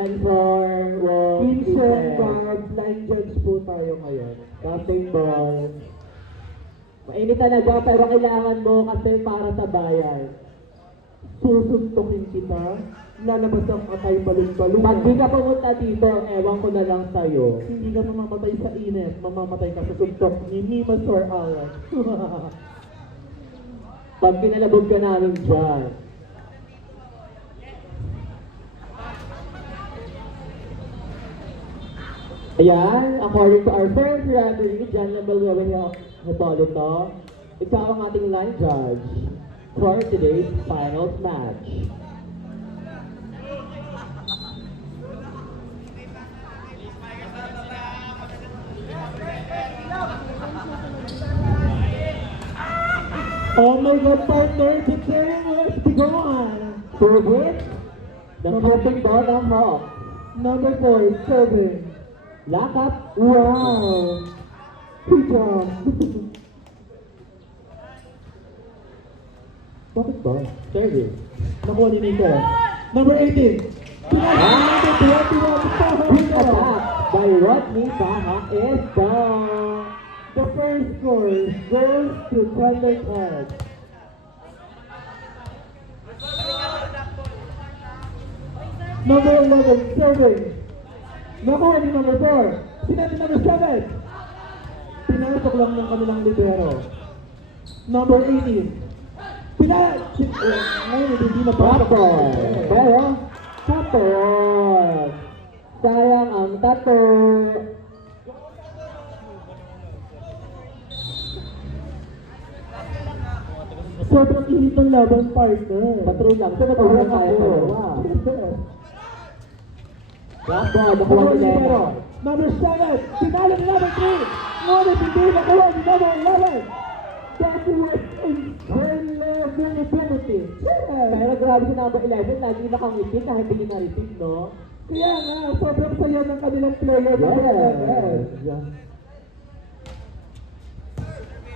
and for Vincent Barb, blind judge po tayo ngayon. Captain Ball. Mainit talaga pero kailangan mo kasi para sa bayan. Susuntokin kita, lalabas ang atay balon-balon. Pag di ka pumunta dito, ewan ko na lang sa'yo. Hindi ka mamamatay sa init, mamamatay ka sa suntok ni Mimas or Alan. Pag pinalabog ka namin dyan. Ayan, according to our first referee, John Lambalwawin Hipólito, ikaw ang ating line judge for today's finals match. Oh my God, partner, the game has begun. Serve it, the Captain Ball ng Hawk. Number 4, serving. Lock up. Wow! Good job. Bakit ba? Serving. Nakuha ni Nico. Number 18. Number 21. Attack by Rodney Baha is The first score goes to Thundercats. Number 11, serving. Nakuha ni number 4. Sinabi number 7. Pinasok lang ng kanilang libero. Number 18. Ngayon, hindi na Tapos. Pero, tapos. Sayang ang tato. Sobrang init ng laban, partner. Patro lang. Ito na pa rin tayo dalawa. Bravo, nakuha ni Leno. Number 7, pinalo ni number 3. Ngunit hindi nakuha ni number 11. That was incredibility. Pero grabe si number 11, lagi nakangiti kahit hindi na-receive, no? Kaya nga, sobrang saya ng kanilang player. Yes.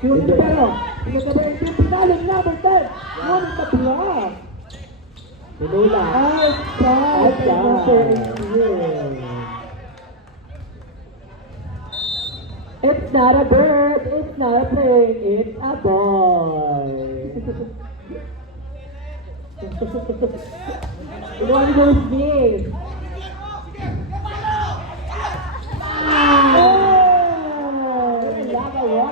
Yung pero, number 18, pinalo ni number 10. Ngunit na-block. Pinula. Outside. It's not a bird, it's not a plane, it's a boy. Iwan mo yung Smith. Lagawa.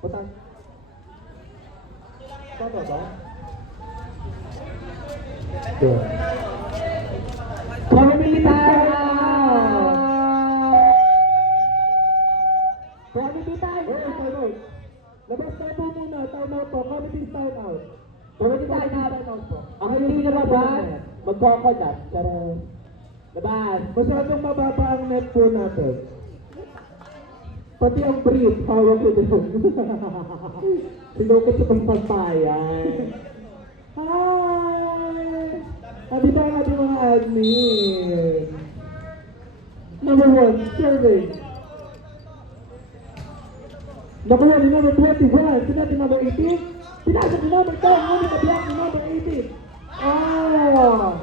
Patang. Tama ba? Good. Family time! Family time! Time out. Labas tayo po muna. Time out po. Committee time out. Family time! Time out po. Ang hindi na ba? Magkokonat. Pero, labas. Masyadong mababa ang net po natin. Pati ang brief, hawak ko doon. Sinukot sa pagpapayan. Hi! Sabi ba ang ating mga admin? Number 1, survey. Nakuha ni number 21. Sinabi number 18. Pinasok ni number 10. Ngunit na-block ni number 18. Oh!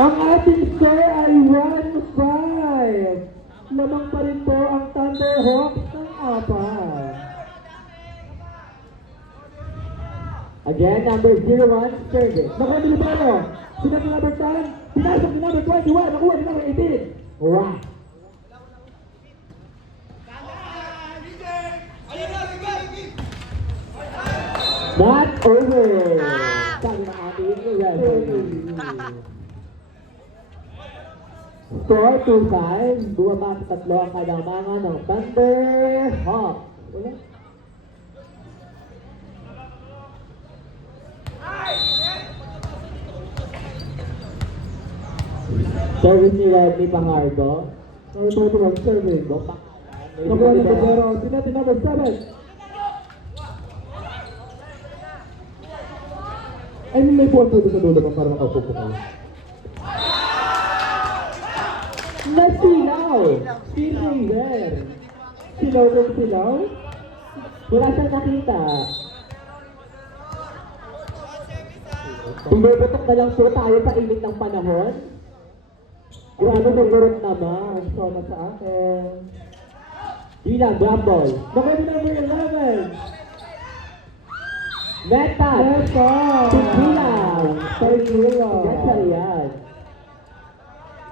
Ang ating score ay 1-5. Lamang pa rin po ang Thunderhawks ng 4. Again, number 01, service. Nakuha ni Libero. Sinabi ni number 10. Pinasok ni number 21. Nakuha ni number 18. Right. Not over. Sabi ng ating referee. Score 2-5. Bumaba sa tatlo ang kalamangan ng Thunderhawk. Wala? Service ni Rodney Pangardo. Number 21, survey. Nakuha ni Libero. Sinabi number 7. Ay, may buwan po sa dulo pa para makaupo po kayo. Let's silaw! Teenager! Silaw ng silaw? Wala siyang nakita. Binubutok na lang po tayo sa init ng panahon. Grabe ng gurot naman. So na sa akin. Bilang, Bramble. Baka ni number 11. Meta! Meta! Bilang! Pagkila. Yan siya yan.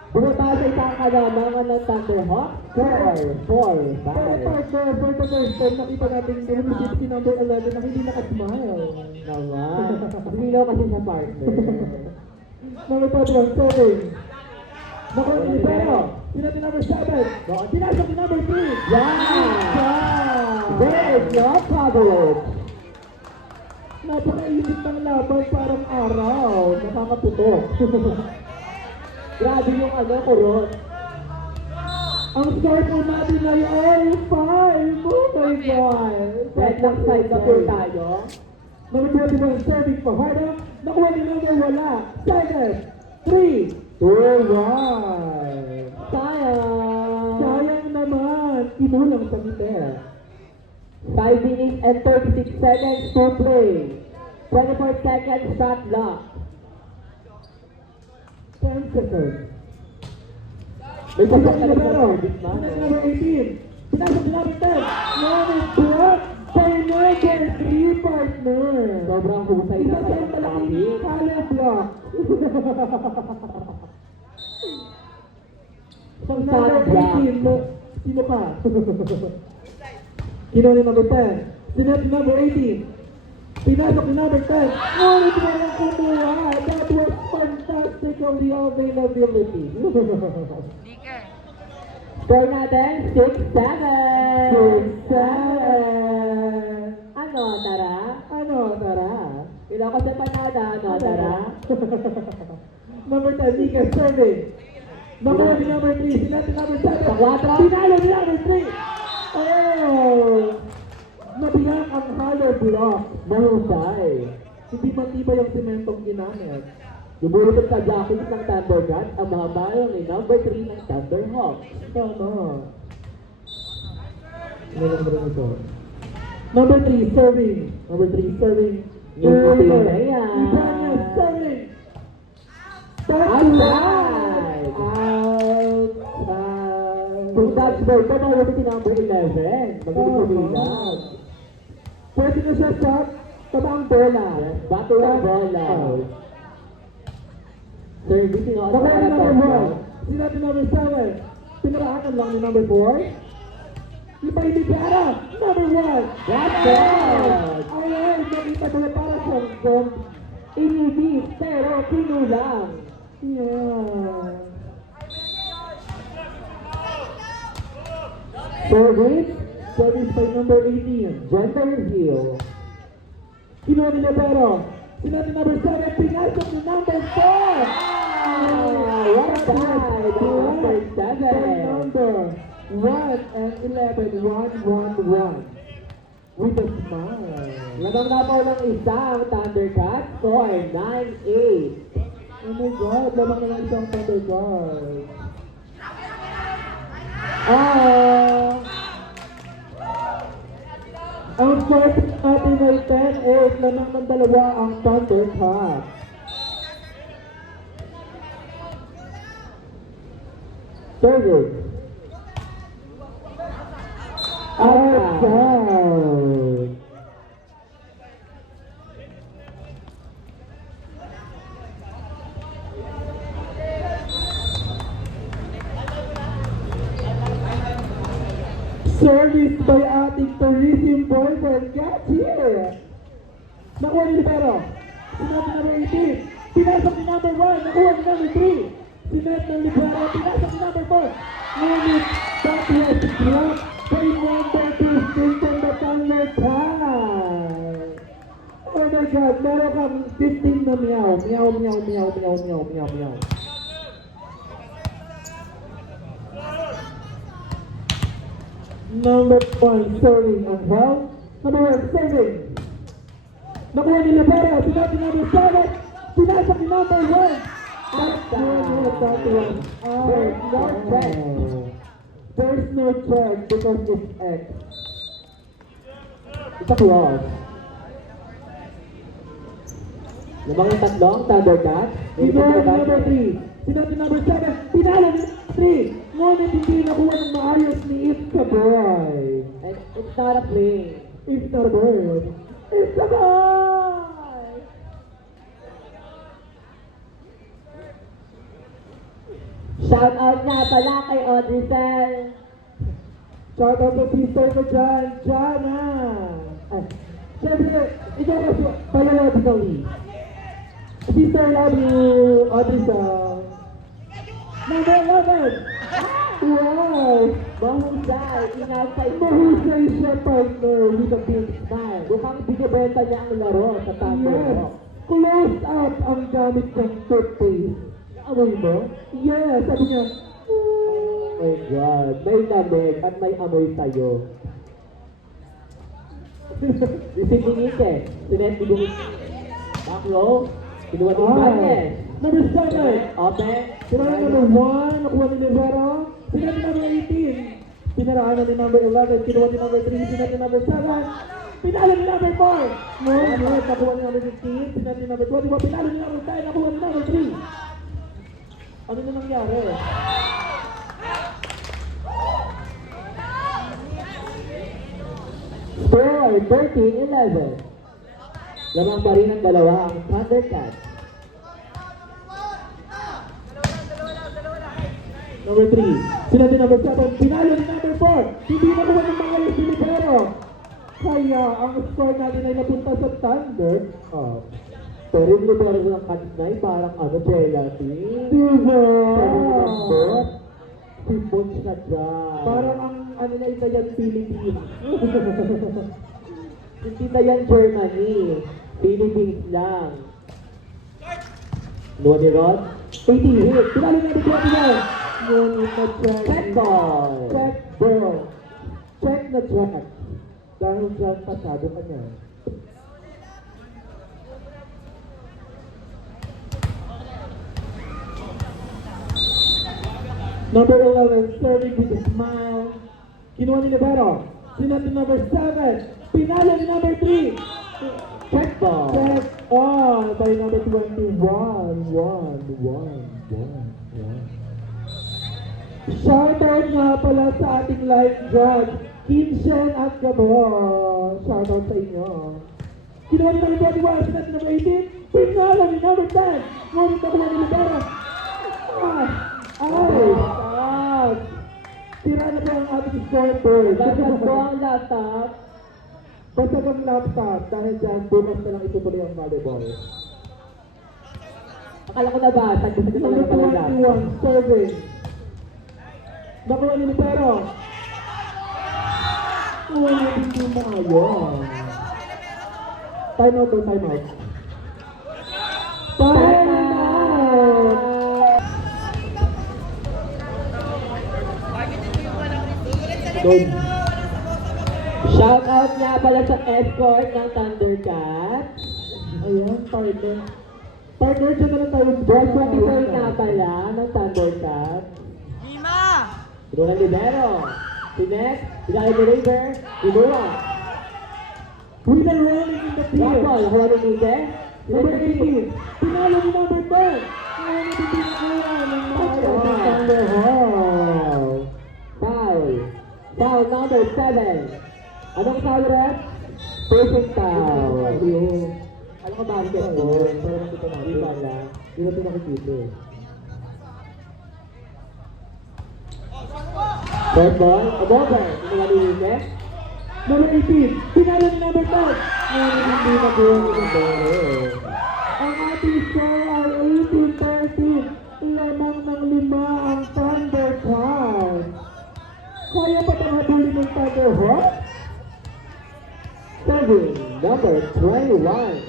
Bumaba sa isang kalamangan ng Thunderhawk. Score 4-5. For the first time, nakita natin yung si number 11 na hindi nakasmile. Naman. Bilaw kasi sa partner. Number 7. Nakuha ni Libero. Sinabi number 7. Pinasok ni number 3. Yeah! Great! No coverage. Napakainit ng laban, parang araw. Nakakaputok. Grabe yung kurot. Ang score po natin ay all 5. Oh my God. Right lang side na po tayo. Number 21, serving for Harda. Nakuha ni number wala. 7, 3, 2, 1. Sayang! Sayang naman. Inulang sa gitar. 5 minutes and 36 seconds to play. 24 seconds shot clock. 10 seconds. May Pinasok pasok ni na rin Libero. sa service man. Number 18. Pinasok ni number 10. Number 12. By number 3 partner. Sobrang husay na Isa kayo siyang ng malaking kami. color block. Pag number 18, sino pa? Kinuha ni number 10. Sinat ni number 18. Pinasok ni number 10. Ngunit walang kumuha. That was fantastic on the availability. Score natin, 6-7. 6-7. Ano, tara? Ano, tara? Ilang ko sa panada, ano, tara? Number 10, Nika serving. Nakuha ni number 3, sinat ni number 7. Pakwatro. Pinalo ni number 3. Oh! Nabilang ang hollow block. Mahusay. Hindi matibay ang sementong ginamit. Lumulutog sa jacket ng Thundercat ang mga bayong ni number 3 ng Thunderhawk. Tama. Ano number ito? Number 3, serving. Number 3, serving. Yung puti na yan. Ibanez, serving. Outside! Outside! Kung dodgeball pa, nahulog si number 11. Magaling bumilag. Pwede na siya sa tabaang bola. Bato ng bola. Service, sino ang Nakuha ni number Thunderhawk? 1. Sinabi number 7. Pinarahakan lang ni number 4. Iba Iligara, number 1. That's good! Alright, nakita ko na para siyang bomb. Inibig, pero kinulang. Yeah. Service, Service by number 18. Gender Hill. Kinuha ni Libero. Sinabi number 7. Pinasok ni number 4. What a tie to number 7. Number 1 and 11. 1-1-1. With a smile. Lamang na po ng isang Thundercat, score 9-8. Oh my God, lamang na lang isang Thundercat. Ang score natin ay 10-8, lamang ng dalawa ang Thundercat. Service. Outside. Service by ating tourism boyfriend, Gachi. Nakuha ni Libero. Sinabi number 18. Pinasok ni number 1. Nakuha ni number 3. Sinet ng Libero. Pinasok ni number 4. Ngunit that was blocked by number 2 still from the Thunder Cat. Oh my God, meron kang 15 na meow. Meow, meow, meow, meow, meow, meow, meow. Number 1, serving as well. Number 1, serving. Nakuha ni Libero. Sinabi number 7. Pinasok ni number 1. There's no check. There's no check because it's X. It's a cross. Namang yung tatlong Thundercat. Pinalo ni number 3. Sinabi number 7. Pinalo ni 3. Ngunit hindi nakuha ng maayos ni It's a Boy. And it's not a plane. It's not a bird. It's a boy! Shout out nga pala kay Audrey Fel. Shout out sa sister ko dyan, Jana! Ay, syempre, ikaw kasi, biologically. Sister, love you, Audrey Fel. Number 11! Wow! Mahusay, inasay mo. Mahusay siya, partner, with a big smile. Mukhang binibenta niya ang laro sa Thunder Yes! Rock. Close up ang gamit ng toothpaste. Amoy mo? Yes! Sabi niya, Oh my God, may lamig at may amoy sa'yo. Receive ni Nike. Sinet ni Bumi. Back row. Kinuha ni Barnes. Number 7! Open. Pinaraan number 1, nakuha ni Rivero. Sinabi number 18. Pinaraan na ni number 11, kinuha ni number 3, sinabi number 7. Pinalo ni number 4. Ngunit, nakuha ni number 15, sinabi ni number 21. Pinalo ni number 10, nakuha ni number 3. Ano na nangyari? Score 13-11. Lamang pa rin ang dalawa ang Thundercats. Number 3. Sinabi number 7, pinalo ni number 4. Hindi nakuha ng mga yung Filipero. Kaya, ang score natin ay napunta sa Thunder. Pero yung libero ng Cats na parang ano, gelatin. Diba? Lambot. Simbol siya dyan. Parang ang ano na isa yan, Philippines. Hindi na yan Germany. Philippines lang. Nuha ni Rod. 18. Pinalo ni number 21. Ngunit na check. Check ball. Check ball. Check na check. Dahil dyan pasado ka niya. Number 11, serving with a smile. Kinuha ni Libero. Sinabi number 7. Pinalo ni number 3. Check ball. Check on by number 21. Shoutout nga pala sa ating live judge, Kinshen at Gabo. Shoutout sa inyo. Kinuha ni number 21, sinabi number 18. Pinalo ni number 10. Ngunit nakuha ni Libero. Ay! Tira na po ang ating scoreboard. Basag po ang laptop. Basag ang laptop dahil dyan bukas na lang itutuloy ang volleyball. Akala ko nabasag. Gusto ko Number lang pala laptop. 21, serving. Nakuha ni Libero. Hindi mo ayaw. Time out or time out? Time out! Good. Shout out nga pala sa escort ng Thundercats. Ayan, partner. Partner, dyan na lang tayo. Boss 24 nga pala ng Thundercats. Lima! Kinuha ng Libero. Sinet. Pinakay ni River. Kinuha. Winner rolling in the field. Rapol. Nakuha ni Nike. Number 18. Pinalo ni number 10. Ngayon na pinakaya ng mga Thunder Hall. Foul. Foul number 7. Anong foul, ref? Perfect foul. Ayun. Alam ko basketball. Pero nakita natin. Di ba lang? Hindi natin nakikita eh. Third ball. Over. Kinuha ni Nike. Number 18. Pinalo ni number 10. Ngayon hindi na po yung number. Ang ating score ay 18-13. Lamang ng 5 ang Thunder Cats. Kaya pa bang habulin ng Thunder Hawks? Serving number 21.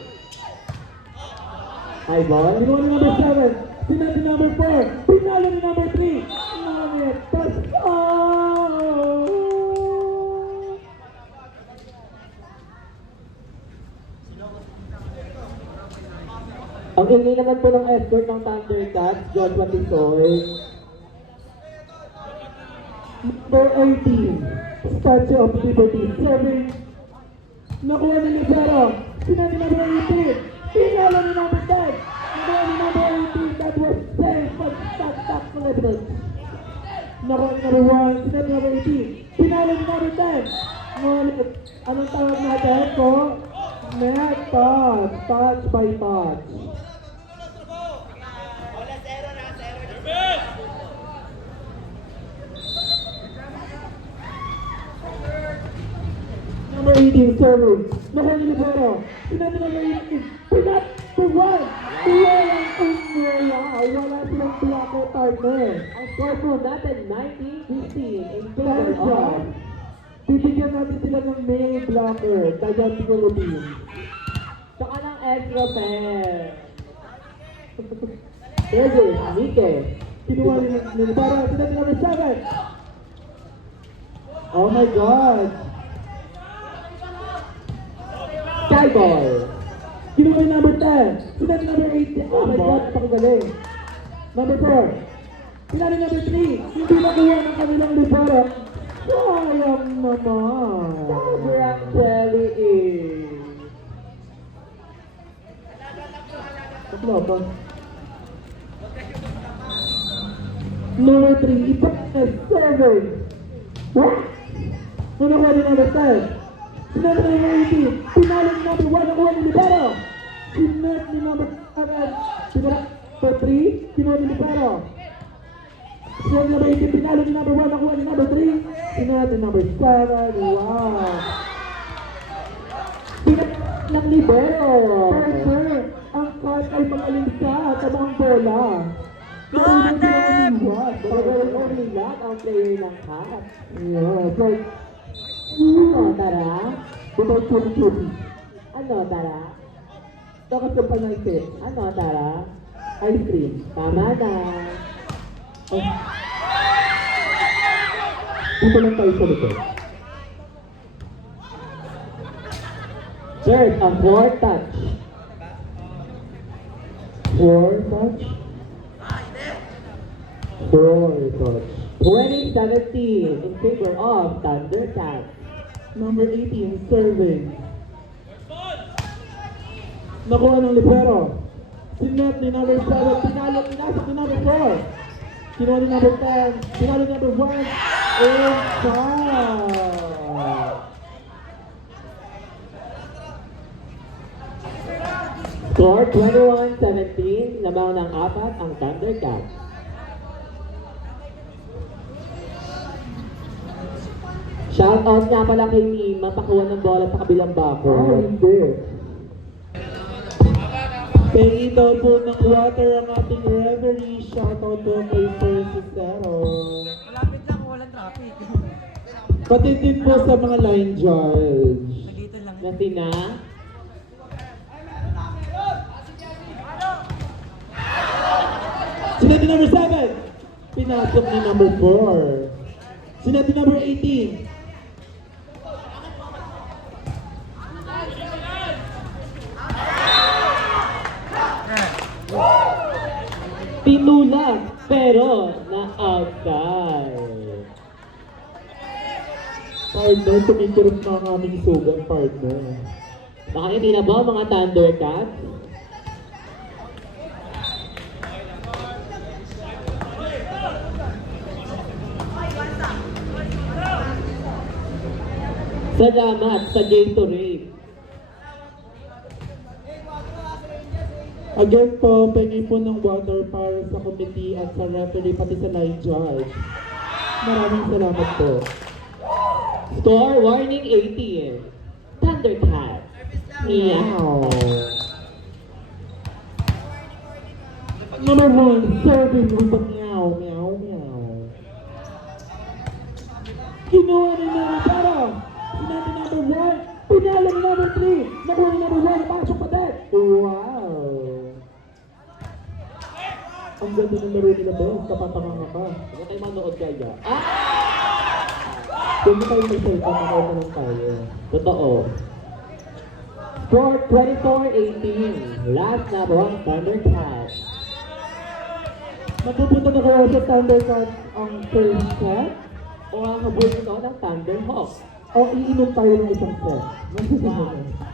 High ball. Pinuha ni number 7. Sinabi number 4. Pinalo ni number 3. Ngunit, Pasko! Ang ingay naman po ng escort ng Thundercats, Joshua Tisoy. Number 18, Statue of Liberty, serving. Nakuha ni Libero. Sinabi number 18. Pinalo ni number 10. Nakuha ni number 18. That was safe but stuck limited. Nakuha ni number 1. Sinabi number 18. Pinalo ni number 10. Ngunit, anong tawag natin po? Net touch. Touch by touch. Number 18, serving. Nakuha ni Libero. Sinabi number 18. Pinat to 1. Walang umula. Wala silang blocker partner. Ang score po natin, 19-15 in favor Dahil dyan, of... bibigyan natin sila ng main blocker. Dayan Philippines. Saka ng extra pair. There's Mike. Kinuha ni Libero. Sinabi number 7. Oh my God. Skyboy. Kinuha ni number 10. Sinabi number 8. Oh my God, pakagaling. Number 4. Sinabi number 3. Hindi nakuha ng kanilang Libero. Sayang naman. Sobrang jelly is. Paklaban. Number 3. Ibanez serving. What? Nakuha ni number 10. Sinabi na number 18. Pinalo ni number 1. Nakuha ni Libero. Sinet ni number 7. Pinala for 3. Kinuha ni Libero. Sinabi ni number 18. Pinalo ni number 1. Nakuha ni number 3. Sinet ni number 7. Wow. Sinet ng Libero. Partner, ang cut ay mag-alisa sa mga bola. Gotten! Pagawin Pagawin ulit ang player ng cat. Yeah, so, Ano, tara? ito chupi-chupi. Ano, tara? Tapos yung panalpit. Ano, tara? Ice cream. Tama na. Oh. Dito lang tayo sa likod. Third, a 4 touch. 4 touch. 4 touch. 2017 in favor of Thundercats. Number 18, serving. Nakuha ng Libero. Sinet ni number 7. Pinalo, pinasok ni number 4. Kinuha ni number 10. Pinalo ni number 1. And foul. Score 21-17, lamang ng 4 ang Thundercats. Shoutout nga pala kay Nima, pakuha ng bola sa kabilang bako. Hindi. Pengi daw po ng water ang ating referee. Shoutout po kay Sir Cicero. Malapit lang, walang traffic. Pati din po sa mga line judge. Dito lang. Na sina, Sinabi number 7. Pinasok ni number 4. Sinabi number 18. tinulak, pero na-outside. Partner, tumikirot na ang aming sugat, partner. Nakangiti na ba mga Thundercats? Salamat sa Gatorade. Again po, pengi po ng water para sa committee at sa referee pati sa line judge. Maraming salamat po. Score warning 18. Thundercats. Meow. Number 1, serving with a meow, meow, meow. Kinuha ni number 0. Sinabi number 1. Pinalo ni number 3. Nakuha ni number 1. Pasok pa din. Wow. Ang ganda ng laro nila ba? Kapapanganga ka. Huwag tayo manood kaya. Ah! Huwag tayo may cellphone, nakuha na lang tayo. Totoo. Score 24-18. Last na po ang Thundercats. Mapupunta na kaya sa Thundercats ang first set? O ang habol ito ng Thunderhawks. O iinom tayo ng isang set?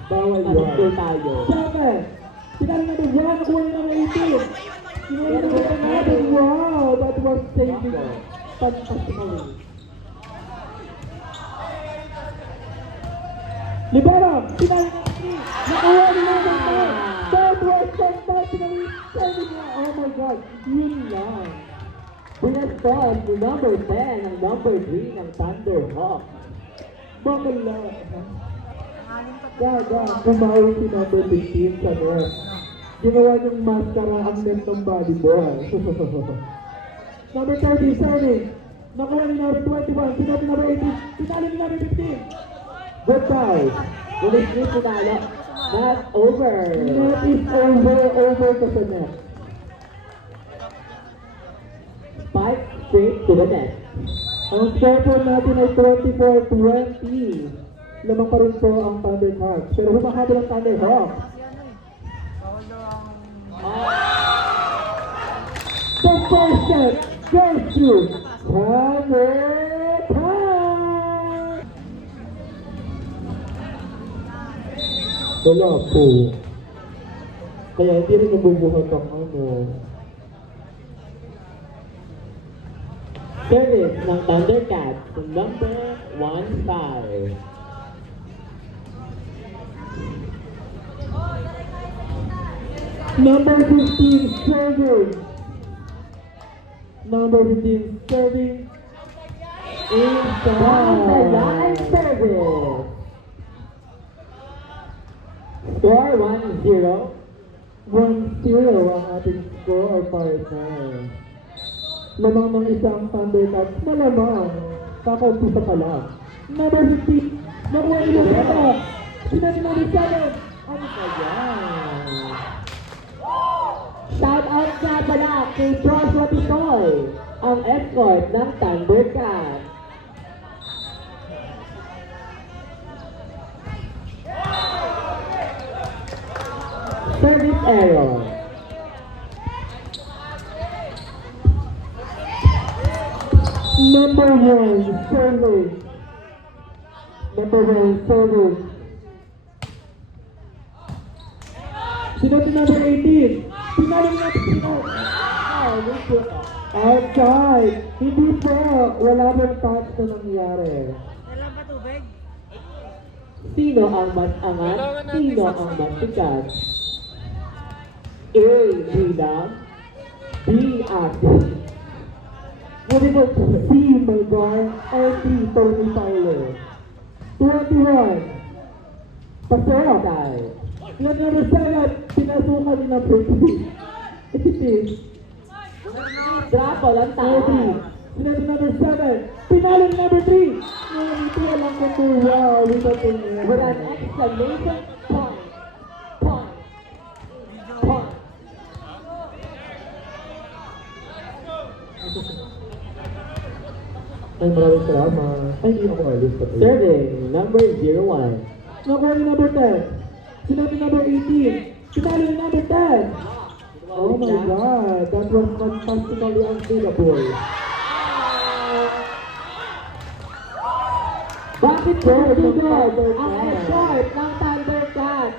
Bawal Anong yun. goal tayo? 7! Pinali na ng 1, nakuha niya ng 18! Pinali na ng 11, wow! That was saving fantastically. Libera! Pinali na ng 3! Nakuha niya ng 10! That was fantastically saving niya! Oh my God! Yun lang! Pinastos ni number 10 ang number 3 ng Thunderhawks. Bakala! Gaga, kumain si number 15 sa net. Ginawa niyang maskara ang net ng volleyball. Number 30, serving. Nakuha ni number 21. Sinabi number 18. Pinali ni number 15. Good guys. Ulit ni Sinalo. Not over. Net is over ka sa net. Spike straight to the net. Ang score po natin ay 24-20. Lamang pa rin po ang Thundercats. Pero humahabol ang Thunderhawks. Bawal daw ang... The first set goes to Thundercats! Wala po. Kaya hindi rin nabubuhat ang ano. Service ng Thundercats number 15. Number 15 serving. Number 15 serving. Line Inside. service. Score 1-0. 1-0 ang ating score, partner. Lamang ng isang Thundercats, malamang. Kakaumpisa pa lang. Number 15. Nakuha niyo sa ito. Sinabi number 7. Ano ba yan? Shout out nga pala kay Joshua Pisoy, ang escort ng Thundercats. Service error. Number 1 serving. Number 1 serving. Sinabi number 18. Pinali na outside. Hindi po. Wala pong touch na nangyari. Kailan ba tubig? Sino ang mas angat? Sino ang mas sikat? A. Bilang. B. Acting. What is it? C. Malgar. Or D. Tony Tyler. 21. Pasok. Tay. Yan number 7. Pinasukan ni number 2. 18. Drapo lang tayo. 30. Sinabi number 7. Pinalo ni number 3. Hindi alam ko to. Wow. Without With an exclamation point. Point. Point. Ay, maraming salamat. Ay, hindi ako alis pa. Serving number 01. Nakuha ni number 10. Sinabi number 18. Pinalo ni number 10. Oh my God. That was fantastically unbeatable. Bakit po Very good. ang escort ng Thundercats?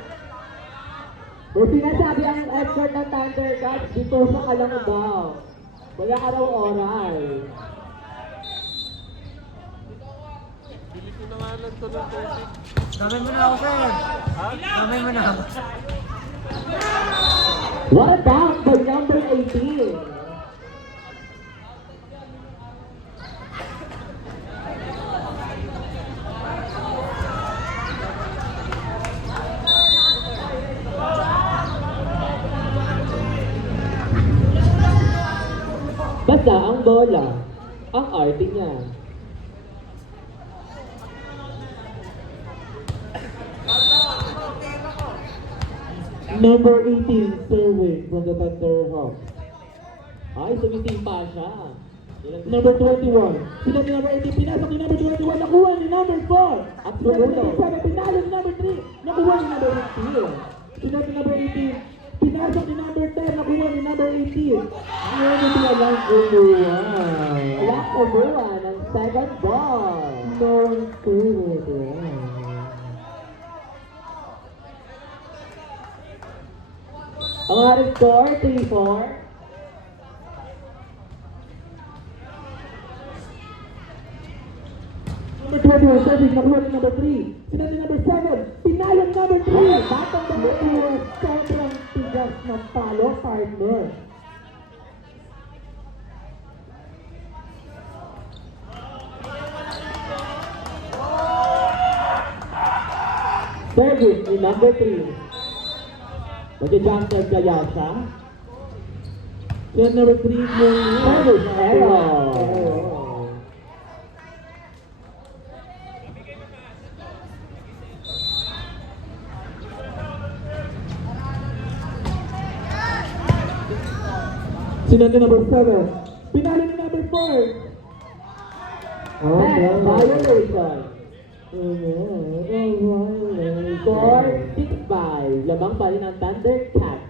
May sinasabi ang escort ng Thundercats, dito sa kalang daw. Wala ka raw oral. Damay mo na ako, sir. Damay mo na ako. What about the number 18? Basta ang bola, ang arte niya. Number 18, serving from the Thunderhawks. Ay, sumisimpa siya. Number 21. Sinabi number 18, pinasok ni number 21. Nakuha ni number 4. At Sinabi number 7, pinalo ni number 3. Nakuha ni number 18. Sinabi number 18. Pinasok ni number 10. Nakuha ni number 18. Ngayon hindi walang kumuha. Walang kumuha ng second ball. No kumuha. Ang ating score, 3-4. Number 21, serving, nakuha ni number 3. Sinabi number 7, pinalo ni number 3. Batang bato, sobrang tigas na palo, partner. Service ni number 3. Mag-jump serve kaya siya. Yan number 3 yung Service error. Sinabi number 7, pinalo ni number 4. And violation. Score 6-5. Labang pa rin ang Thundercat.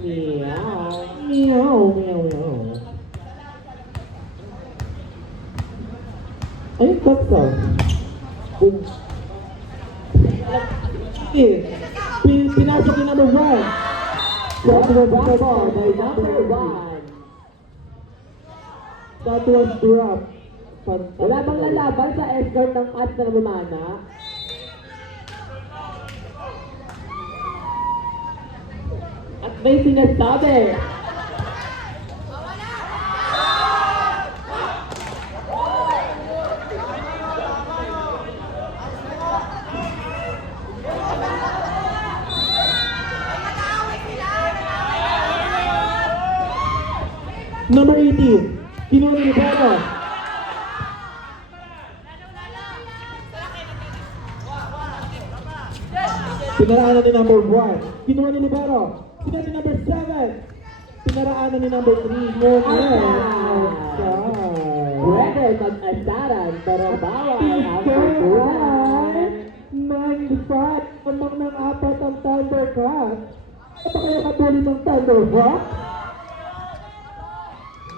Meow. Meow, meow, meow. Ayun, baksa. Pinasok ni number 1. That was ball by number 1. That was drop. Wala bang lalaban sa escort ng Cats na namamana? At may sinasabi. Number 18, kinuha ni Libero. Pinaraan ni number 1. Kinuha ni Libero. Sinabi number 7. Pinaraan ni number 3. Pwede mag-asaran pero bawal ang pagkuhan. Nag-fat amang ng apat ang Thundercat. Ano kaya katuli ng Thunderhawk?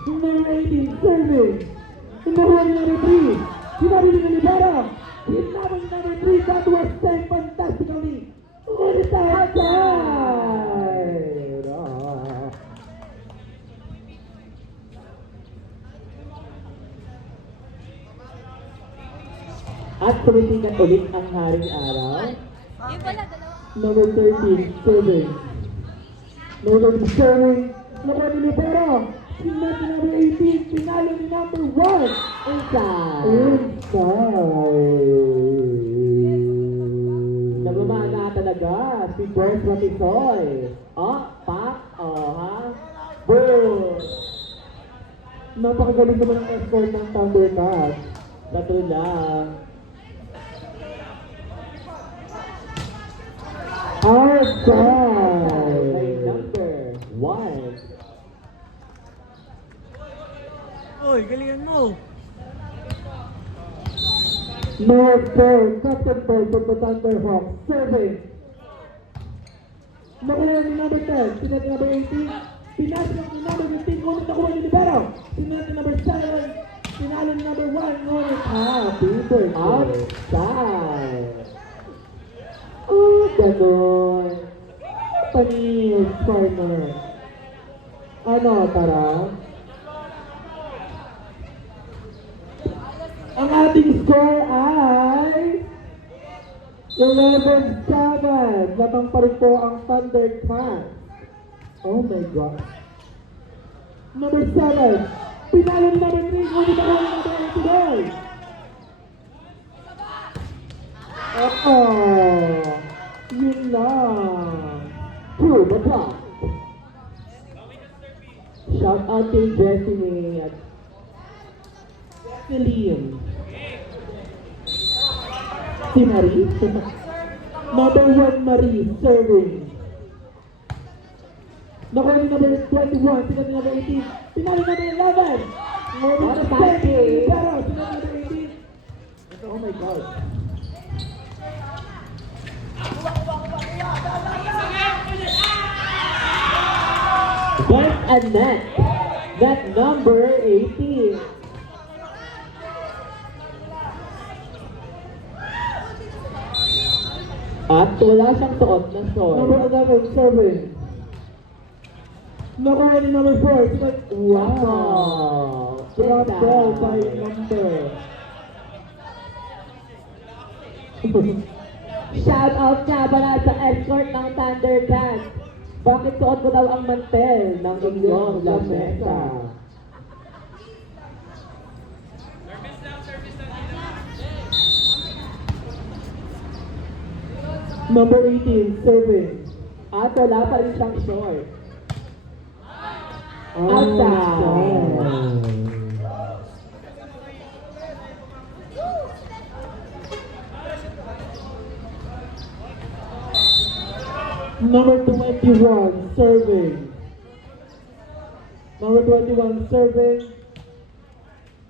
Number 18, serving. Kinuha ni number 3. Sinabi ni Libero. Sinabi ni number 3. That was 10 fantastically. Ulit outside. At sumisikat ulit ang haring araw. Yung pala, dalawa. Number 13, serving. Number 13, serving. Nakuha ni Libero. Sinabi ni number 18. Pinalo ni number 1. Inside. Inside. Nababana talaga si Bert Ratisoy. Oh, pak, oh ha. Boom. Napakagaling naman ang escort ng Thundercat. Bato lang. Outside. By number 1. Uy, galingan mo. Number 4, Captain Bird of the Thunderhawk, serving. Nakuha ni number 10, pinati number 18, pinasok ni number 15, ngunit nakuha ni Libero. Pinati number 7, pinalo ni number 1, ngunit Peter Outside. Oh, ganon. Panis, partner. Ano, tara? Ang ating score ay 11-7. Labang pa rin po ang Thundercat. Oh my God. Number 7. Pinalo ni number 3. Ngunit ako ni number 8 today. Yun lang. To the top. Shout out to Jessie at Celine. Si Marie. Number 1, Marie, serving. Nakuha ni number 21, sinabi number 18. Pinalo number 11. What a fight game. Pero, sinabi number 18. Oh my God. Annette. Net number 18. At wala siyang suot na short. Number 11, serving. Nakuha ni number 4. Wow! Drop Ganda. ball by number. Shout out nga pala sa escort ng Thundercats. Bakit suot ko daw ang mantel ng inyong lamesa? Number 18, serving. At wala pa rin siyang short. Outside. Number 21, serving. Number 21, serving.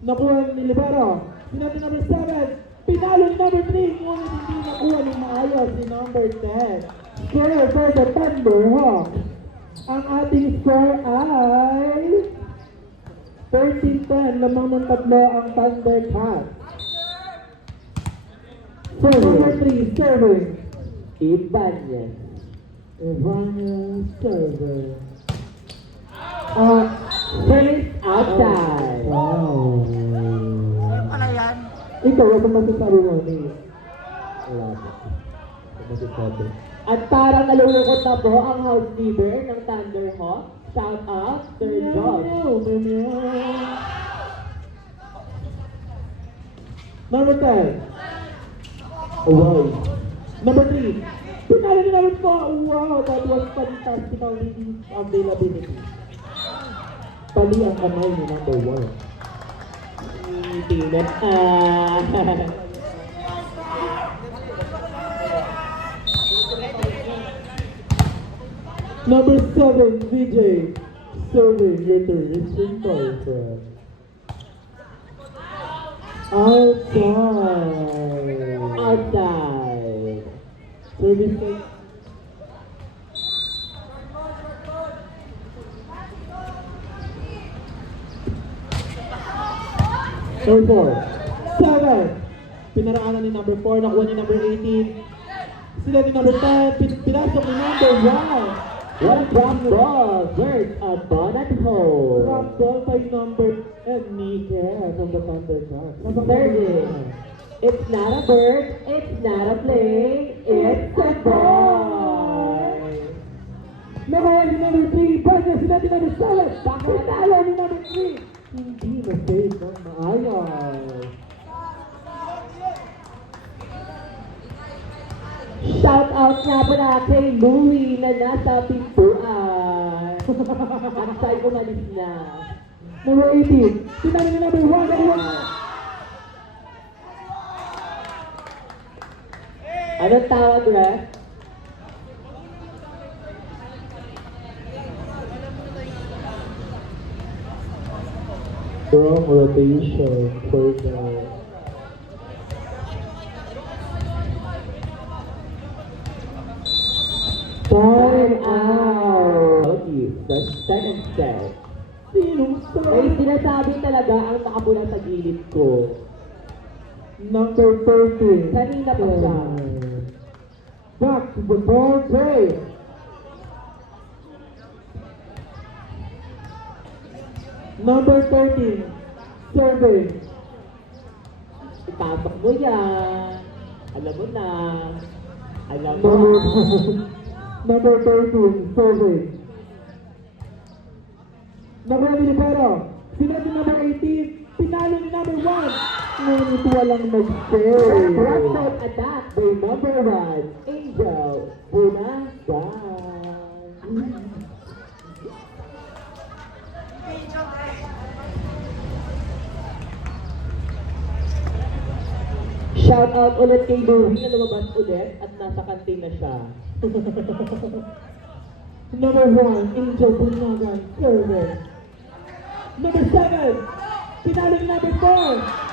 Nakuha ni Libero. Sinabi number 7. Pinalo ni number 3. Ngunit hindi nakuha ng maayos ni number 10. Score for the Thunderhawks. Ang ating score ay 13-10. Lamang ng tatlo ang Thundercats. Number 3, serving. Ibanez. Ryan server. Finish outside. Wow. Ano yan? Ikaw, ano masasabi mo ni? Wala po. Masasabi. At parang nalulungkot na po ang housekeeper ng Thunderhawk. Shout out, Sir Josh. Number 10. Wow. Number 3. Pinalo ni number 4. Wow, that was fantastical leading availability. Pali ang kamay ni number 1. Tingnan. Number 7, VJ. Serving your terrific boyfriend. Outside. Outside. Serving Number 4. 7. Pinaraanan ni number 4. Nakuha ni number 18. Sila ni number 10. Pinasok ni number 1. What a drop ball. There's a bonnet hole. Drop ball by number Nike from the Thundercats. Serving. It's not a bird. It's not a plane. It's a ball. Nakuha ni number 3. Banya sila ni number 7. Pinalo ni number 3. Hindi na save ng maayos. Shout out nga pala kay Louie na nasa pintuan. Ang side ko nalis niya. Number 18. Pinalo ni number 1. Anong tawag, Ref? Wrong rotation for the time out. The second set. Sinong May start? sinasabi talaga ang nakapula sa gilid ko. Number 13. Kanina pa siya. Back to the ball game. Number 13. Serving. Ipasok mo yan. Alam mo na. Alam mo. Number 13. Serving. Number 11 pero. Sila si number 18. Pinalo ni number 1. Ngunit walang nag-save. Rockset attack by number 1, Angel Bunagan. Shout out ulit kay Louie na lumabas ulit at nasa kantin na siya. Number 1, Angel Bunagan, serving. Number 7, pinalo ni number 4.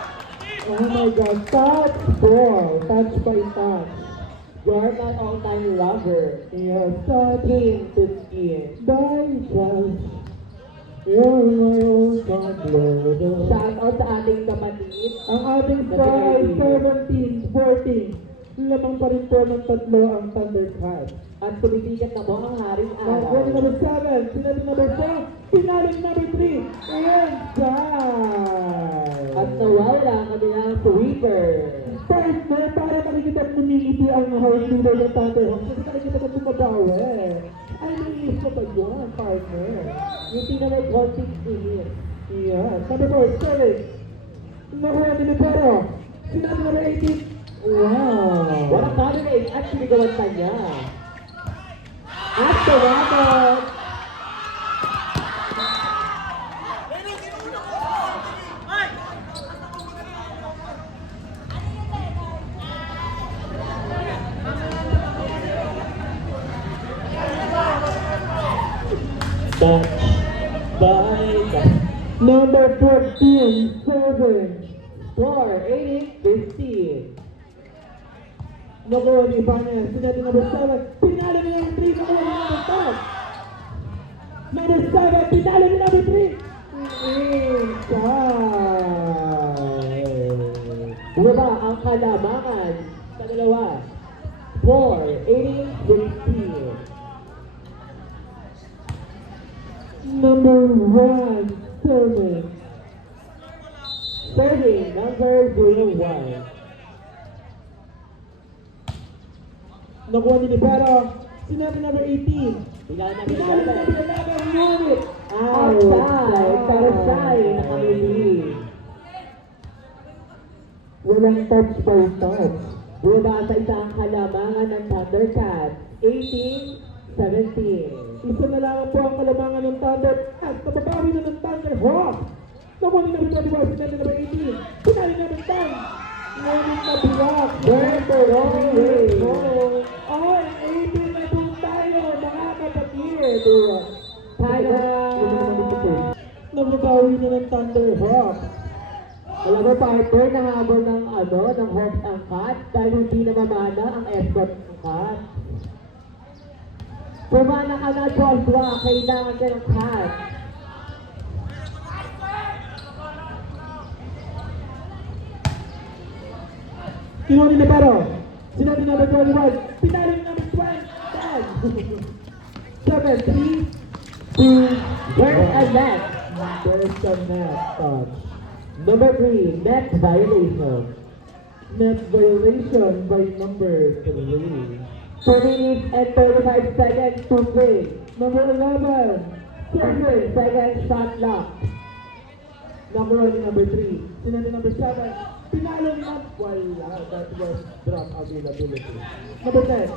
Oh my God, touch ball. Touch by touch. You're my all-time lover. Yes, touch Skin to skin. by touch. You're my own Thunder. Shout out sa ating kapatid. Ang ating score ay 17-14. Lamang pa rin po ng tatlo ang Thundercats. At tumipigat na po ang haring araw. Nagwali number 7, sinabi number 4, pinaling number 3, and At nawala ang kanilang sweeper. partner, para makikita at numiliti ang host leader ng Thunderhawks. Kasi nakikita ko bumabawi. Ay, naiinis ko ba yun, partner? Yung tinamay konting init. Yan. Number 4, 7. Nakuha ni Libero. Sinabi number 18. Wow. Walang coordinate at sinigawan pa niya. At tawagod. Touch by the Number 14, 7. score, 18-15. Nakuha ni Ibanez. Sinabi number 7. Pinalo ni number 3. Nakuha ni number 5. Number 7. Pinalo ni number 3. Inside. Bumaba ang kalamangan sa dalawa. Score, 18-16. Number 1, 7. Serving number 01. Nakuha ni Libero. Sinabi number 18. Pinalo na Pinalo ni number 11. Ngunit. outside, pero siya ay nakamili. Walang touch by touch. Bumaba sa isang kalamangan ng Thundercats, 18-17. Isa na lang po ang kalamangan ng Thunder at nababawi na ng Thunderhawks. Nakuha ni number 21, sinabi number 18. Pinali number 10. Ngunit nabiyak. There's the wrong way. Ay, 18 na po tayo, mga kapatid. Kaya, Nababawi na ng Thunderhawks. alam mo partner, nahabol ng ng Hawks ang cat dahil hindi na mamana ang escort ng cat. Pumana ka na, Joshua, kailangan ka ng cat. Kinuha ni Libero. Sinabi number 21. Pinali ni number 20. 7, 3, 2, Where's a net? There's the net touch. Number 3, net violation. Net violation by number 3. 2 minutes and 35 seconds to play. Number 11. 7 seconds shot clock. Nakuha ni number 3. Sinabi number 7. Pinalo ni number... Wala. That was drop availability. Number 10.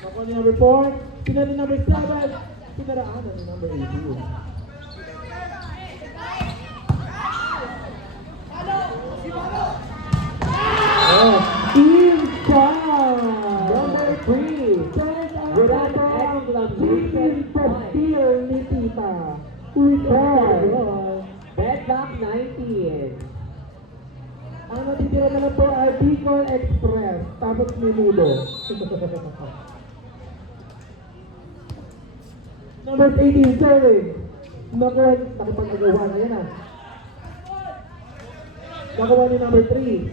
Nakuha ni number 4. Sinabi number 7. Pinaraanan ni number 18. Oh, inside! Number 3, without exclamation point. ni Tita. Bedlock 19. Ang natitira na lang po ay Bicol Express, tapos Menudo. Number 18, serving. Nakuha, nakipag-agawa na yan ah. Nakuha ni number 3.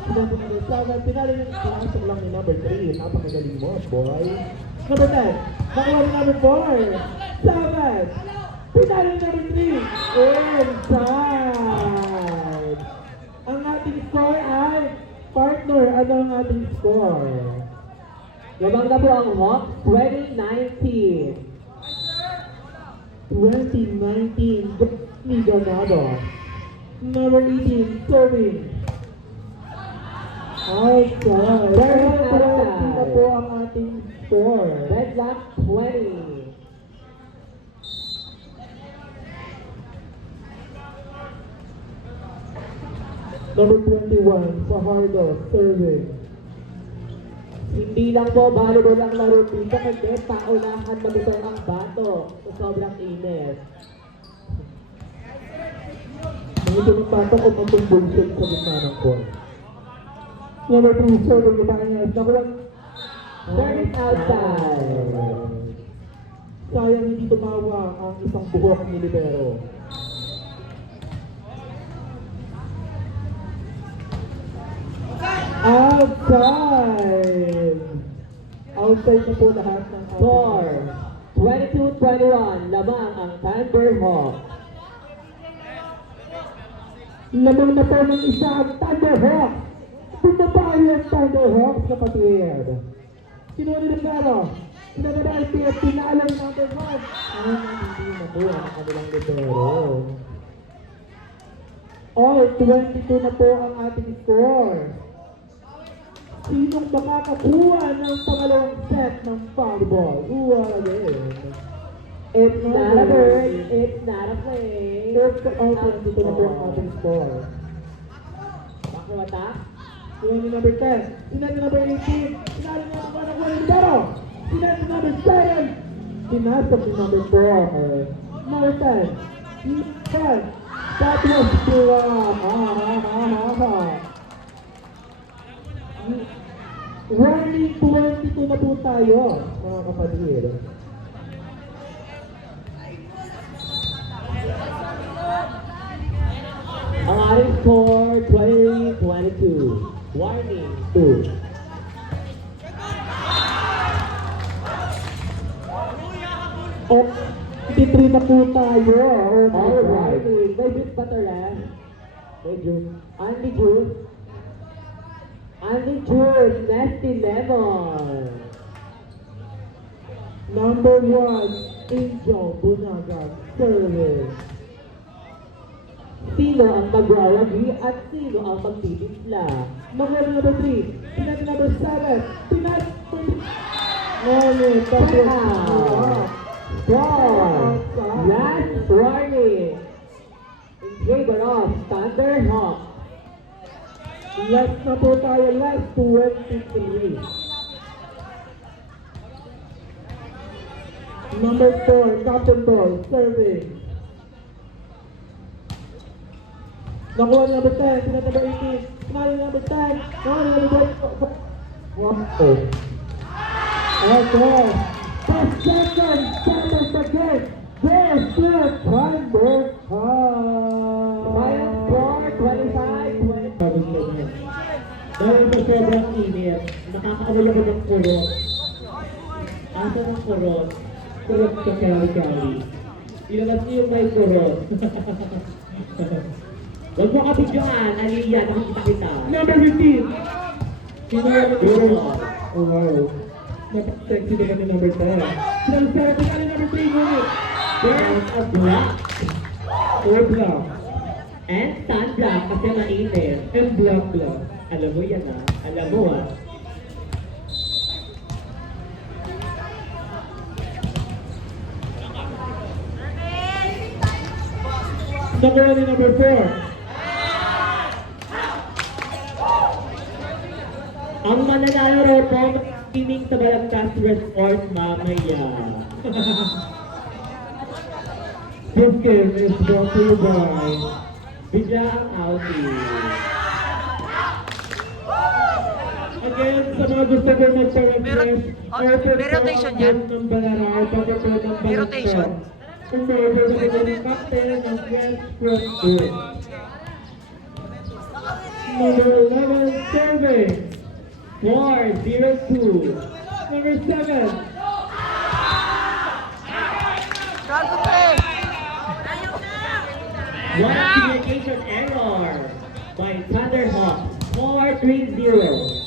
Sinabi ni number 7, pinasok lang ni number 3. Napakagaling mo, boy. Number 10, nakuha ni number 4. 7, pinalo ni number 3. Inside. Ang ating score ay, partner, ano ang ating score? Lamang na po ang Hawks, 2019. 2019, ni Ganado. Number 18, serving. Outside. Pero ito po ang ating score. Bedlock 20. Number 21, Fajardo, serving. Hindi lang po volleyball ang laro dito, kundi paunahan magutong ang bato sa sobrang init. May tumitata ko matumbulsyon sa gitna ng court. Number 3, serving ni Bañez. Nakuha Service outside. Sayang hindi tumawa ang isang buhok ni Libero. Outside! Outside na po lahat ng ating- Score 22-21. Lamang ang Thunderhawks. Lamang na po ng isa ang Thunderhawks. Pumabayo ang Thunderhawks, kapatid. Sino ni Libero? Sino na IPF? Pinalo ng Thunderhawks. Hindi na po ang kanilang Libero. Oh, 22 na po ang ating score. Sinong makakakuha ng pangalawang set ng foul ball? What again? It's not a bird, it's not a play. It's dito na po ang ating score. Bakuwata. Sinani number 10, sinani number 18, sinani number 1, sinani number 7, pinasok ni number 4, number 10, 10, that was pura, Warning 22 na po tayo, mga kapatid. Ang ating score 20-22. Warning 2. Oh, 53 na po tayo. Oh my Alright, God. may juice ba ito, Ren? May juice. Only juice. Only juice. Nasty lemon. Number 1, Angel Bunaga, service. Sino ang magwawagi at sino ang magtitimpla? Number 3, Pinat number 7, Pinat tapos Four. Last warning. In favor of Thunderhawks. Last na po tayo, last 23. Number 4, Captain Ball, serving. Nakuha ni number 10, Pinat number 18, Pinat number 10, nakuha ni number 12. Okay. The second time again, there's the Thunder Final score 25-20. Dahil sa sobrang init, nakakawala ko ng kurot. Asa ng kurot? Kurot sa kari-kari. Ilabas niyo yung may kurot. Huwag mo kabigyan, Aliyah, nakikita kita. Number 15! Sino yung kurot? Oh wow. Napaka-sexy na kami number 10. Sinang-sarap na kami number 3 ngunit. There's a black Or black. and sunblock kasi mainit. And black. Alam mo yan ah. Alam mo ah. Nakuha ni number 4. Ang mananalo raw po teaming sa Balagtas Resort mamaya. This game is brought to you by Bigla ang outing. again, sa mga gusto ko magpa-request May rotation yan? ng Balaraw, pag-upload ng May rotation? Kung order na ito ng cocktail ng French Press Group. Number 11, serving. 4-0-2. Number 7, Gago play! One communication error by Thunderhawks. 4-3-0.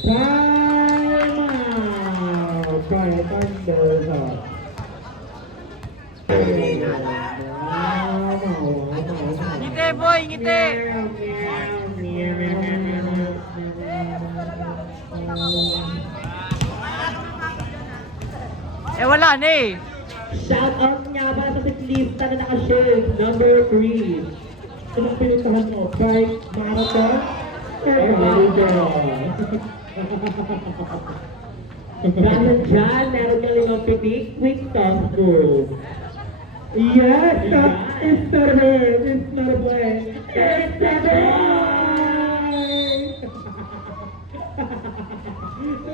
time out by Thunderhawk. Ngiti boy, ngiti! Eh wala na eh! Shout out nga pala sa siklista na naka-shirt. Number 3. Anong pinuntahan mo? Bike, marathon, or volleyball? Dahil dyan, meron ka rin ang pitik, quick toss go. Yes! It's not a bird, it's not a plane, it's a boy!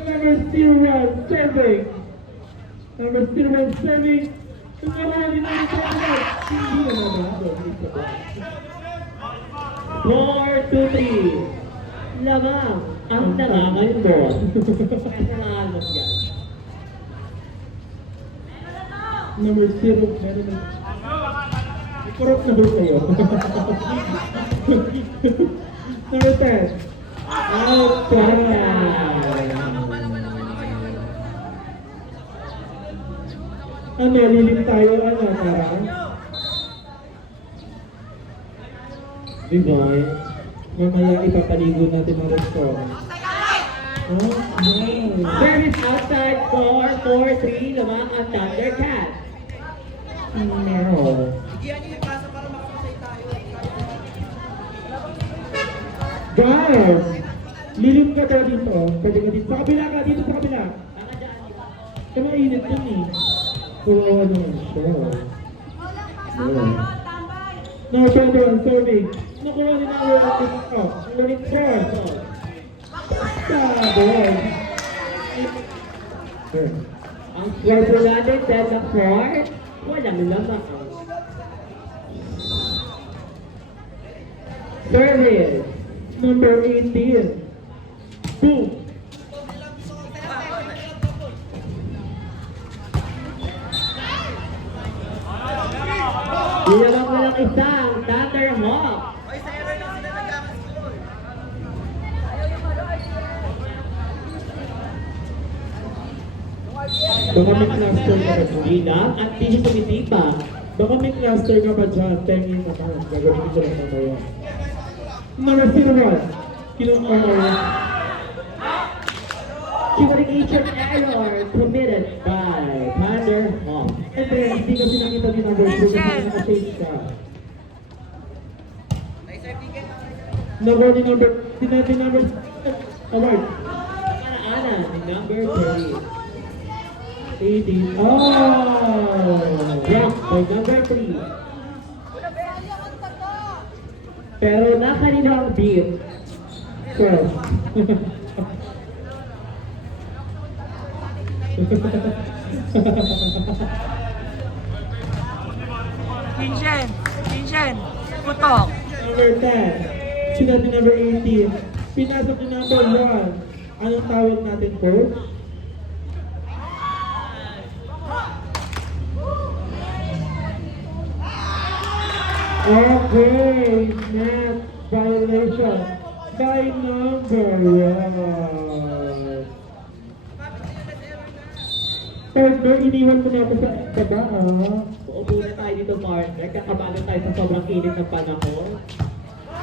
Number 01, serving. Number 01, serving. Pinarali na yung Sabat. Hindi na naman. Hindi sa box. 4-3. Lamang ang narangal mo. Narangal mo yan. Number 0, meron na. Correct number kayo. Number 10. Outside. Ano, lilim tayo, ano, parang? Divine. Mamaya ipapaligo natin ang restaurant. Oh, no. Service outside for 4-3. Lamang ang Thundercats. No. Guys, lilim ka daw dito. Pwede ka dito. Sa kabila ka, dito sa kabila. Kaya mainit yun eh. Kuwawa naman siya. No, pwede, serving. Nakuha din ang ating ko. Ulit short. Sabi. Ang swervo natin, 10-4. Walang lamang. Service. Number 18. Boom. Ginawang walang isang Thunderhawk. Baka may cluster ka pa dyan. Ginang at hindi tumitipa. Baka may cluster ka pa dyan. Tingin mo ka. Gagawin ko lang mamaya. Number 01. Kinuha. Communication error committed by Thunderhawk. And then, hindi kasi nakita ni number 2 kasi naka-change ka. Nakuha ni number, tinati number, award. Ana-ana ni number 3. 18. Oh! Block by number 3. Pero na kanina ang beat. 12. Vincent, putok. Number 10. Sinati number 18. Pinasok ni number 1. Anong tawag natin, coach? Okay, net violation by number 1. Partner, iniwan ko na ako sa baba, ah. Uupo na tayo dito, partner. Kakabalan tayo sa sobrang init ng panahon.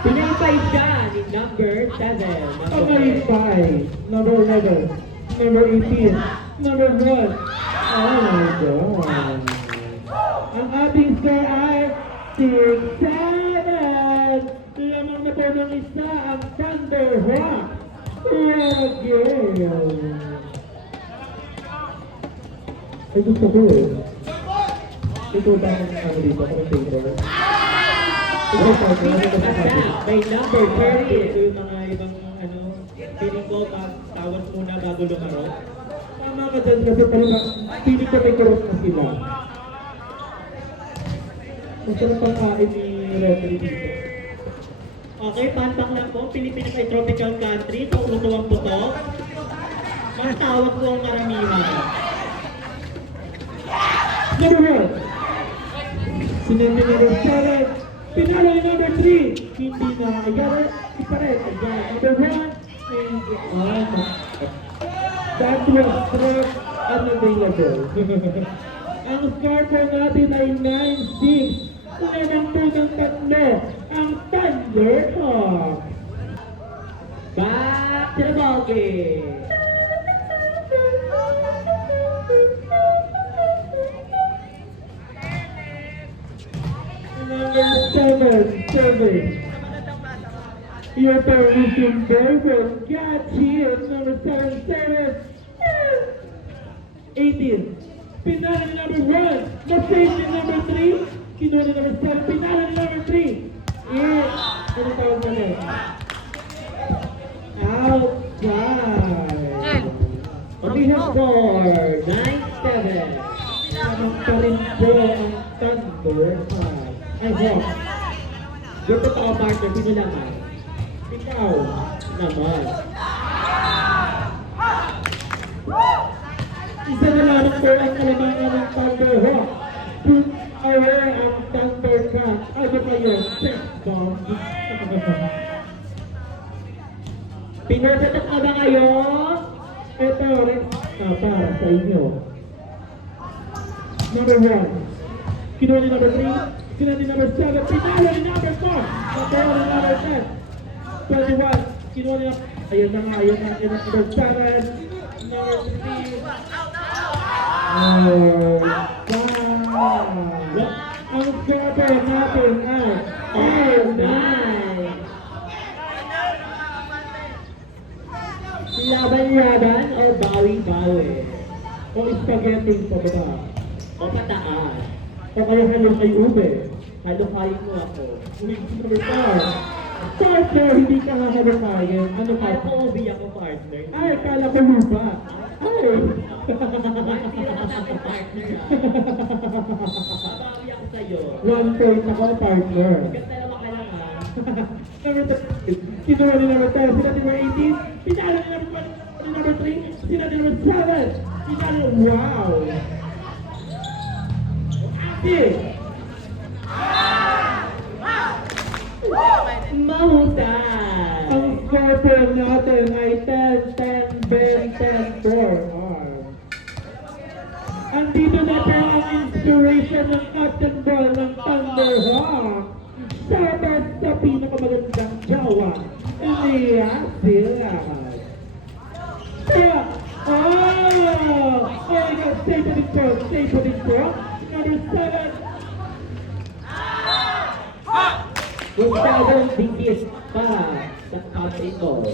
Pinapay siya ni number 7. Number 5, number 11, number 18, number 1. Oh my God. Ang ating score ay 6-7. Lamang na po ng isa ang Thunderhawk. What a game. Ay, gusto ko eh. Ito ba ang ano dito? Commentator? Ito pa, ito pa sa May number 30. Ito yung mga ibang ano, feeling ko tawag muna bago lumaro. Tama ka dyan kasi talaga, piling ko may kurot na sila. Masarap ang kain ni referee dito. Okay, pantang lang po. Pilipinas ay tropical country. Ito uso ang putok. Matawag po ang karamihan. Number 1. Sinabi number 7. Pinalo ni number 3. Hindi na. Ayan. Isa rin. Ayan. Number 1. And that was struck unavailable. Ang score po natin ay 9-6. Lamang po ng tatlo. Ang Thunderhawk. Back to the ball game. Number 7, serving. Your permission, David. Got you. Number 7, service. 18. Pinala ni number 1. Na-save ni number 3. Kinuha ni number 7. Pinala ni number 3. Yeah. Ano tawag na rin? Outside. We have scored 9-7. Tama naman pa rin po ang Thunder. Ay, Hawk. Yung totoo partner, sino naman? Ikaw. Naman. Isa na lamang po ang kalamangan ng Thunder Hawk. Kung aware ang Thunder Cat, ano kayo? Sex bomb. Pinusatak na ba kayo? Ito rin para sa inyo. Number 1. Kinuha ni number 3. Kinuha ni number 7. Pinalo ni number 4. Napero ni number 10. 21. Kinuha ni ayun na nga, ayun na. Number 7. Number 3. Oh, wow. Ang score natin ay Oh, nice! Laban-laban o bawi-bawi? o spaghetti sa baba. O pataas? O kaya halong ay ube. Halukayin mo ako. Uy, number 4. Partner, hindi ka hahalakayin. Ano ka? Kaya po ubi ako, partner. Ay, kala ko lupa. Ay. Hindi na natin partner ah. Babawi ako sa'yo. 1 point ako, partner. Ganda naman ka lang ah. Number 3. Kinuha ni number 10. Sila ni number 18. Pinalo ni number 1. Ni number 3. Sila ni number 7. Pinalo. Wow. Okay. Mahusay! Ang score natin ay 10, 10, 10, 10, 4. Andito na po ang inspiration ng Captain Ball ng Thunderhawk. Sabad sa pinakamagandang jawa, Elias Silas. Oh my God, stay pa din po, stay pa din po. Number 7. Masyadong bigis para sa country ko.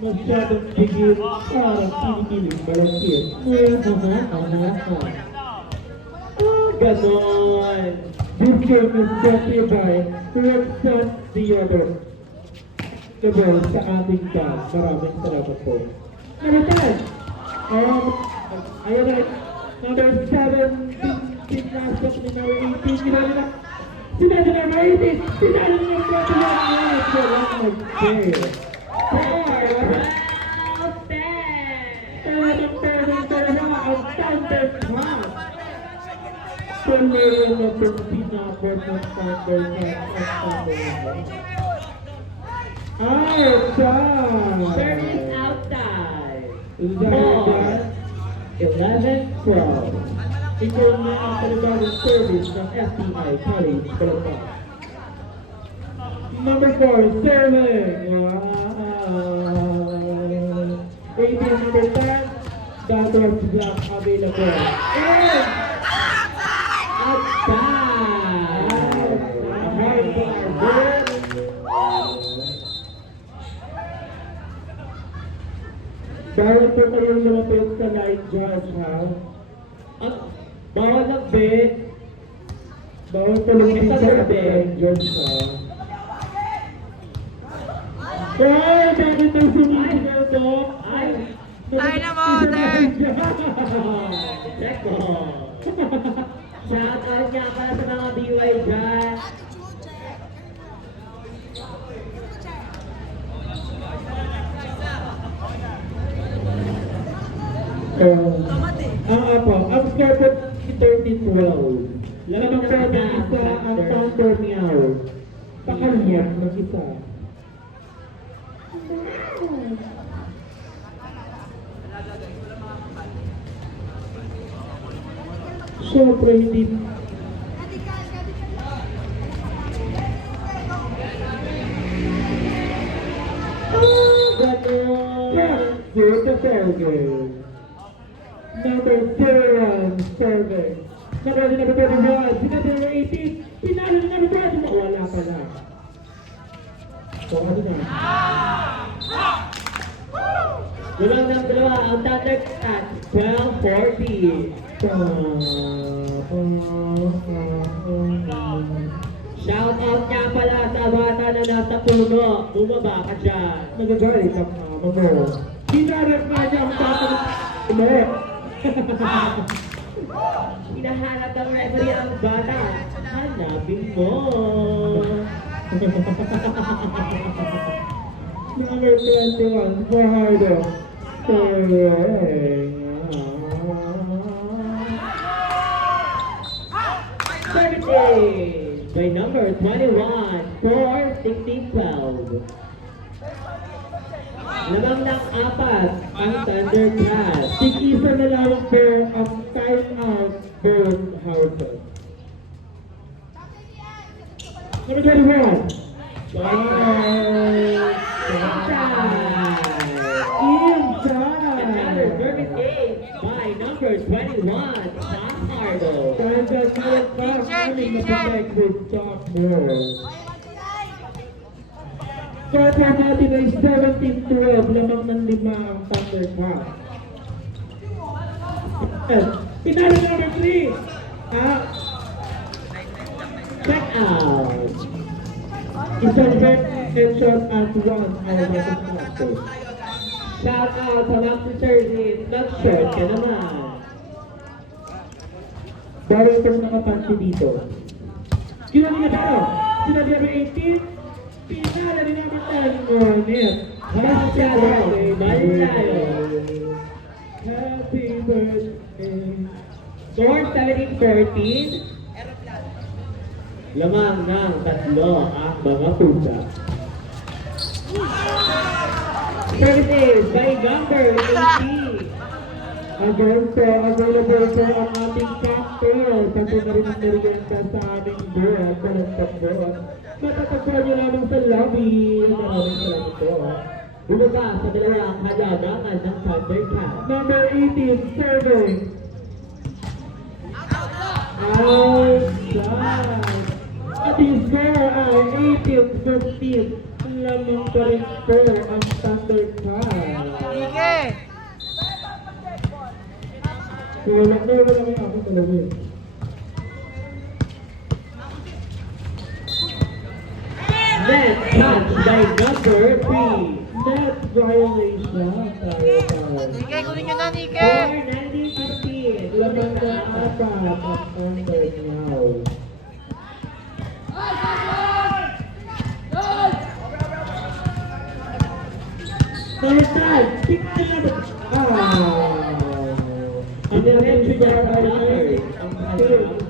Masyadong bigil para pinipiling malakit. Ganon! This game is brought to you by Repson Deodorant. Kabel sa ating dad. Maraming salamat po. Number 10! Ayun na. Number 7. Pinasok ni number 18. Sinali na. Sinali na number 18. Sinali na number 21. Walang mag-share. 4. Ang Thunder Cat. Meron na itong pinapot ng Thunder Cat at Thunder Cat. Service outside! Is that it, 11, 12. ito na ang panibagong service ng FTI College Philippines. Number 4, serving! Wow! 18, number 10, Dr. Black available. And Outside! Ahai po our work. Bawal po kayong lumapit sa line judge, ha? Bawal ang bet. Bawal po lumapit sa line judge, ha? Ay, bakit ang sumisigaw to? Ay! Tayo na mo, Ter! Check mo! Shout out nga para sa mga BY dyan. Ang score po 13-12. Lamang po ng isa ang Thunder Meow. Pakaliyak ng isa. Siyempre, hindi. Good to serving. Number 01, serving. Number 21, sinabi number 18, pinalo na number 12, wala pa na. So, ano na? Dulang ng dalawa ang Thunder at 12-40. Shout out nga pala sa bata na nasa puno. Bumaba ka dyan. Nagagalit ang mama mo. Hinarap nga niya ang bata ng puno. Hinahanap ng referee ang bata. Hanapin mo. Number 21, Fajardo. Service by number 21 for 16-12. Lamang ng apat ang Thundercats. Tig-isa na lang ang time out for Howard. Number 21. Another service ace by number 21, Fajardo. Score for natin ay 17-12, lamang ng 5 ang Thundercats. Pinalo number 3. Check out. Isang headshot at 1 ay masasabi. Shout out sa Maxi Service. Nag-shirt ka naman. Bawal itong nakapansi dito. Kinuha niya tayo. Sinabi number 18. Pinala ni number 10. Ngunit. Happy birthday, Malayo. Happy birthday. Score 17-14. Lamang ng 3 ang mga pusa. Service ace by number 18. Again po, available po ang ating cocktail. Pati na rin ang merienda sa aming buwan. Walang takbuhan. Matatagpuan nyo lamang sa lobby. Maraming salamat po. Bumaba sa dalawang halamangan ng Thundercats. Number 18, serving. Outside. At yung score ay 18-15. Lamang pa rin po ang Thundercats. Ike! Wala kami ako talaga yun. Net touch by number 3. Net violation tayo. Ike, kunin nyo na, Ike! Score 19-15. Lamang na apat ang under now. Baliktad! Tignan! Ang diretso niya ay ang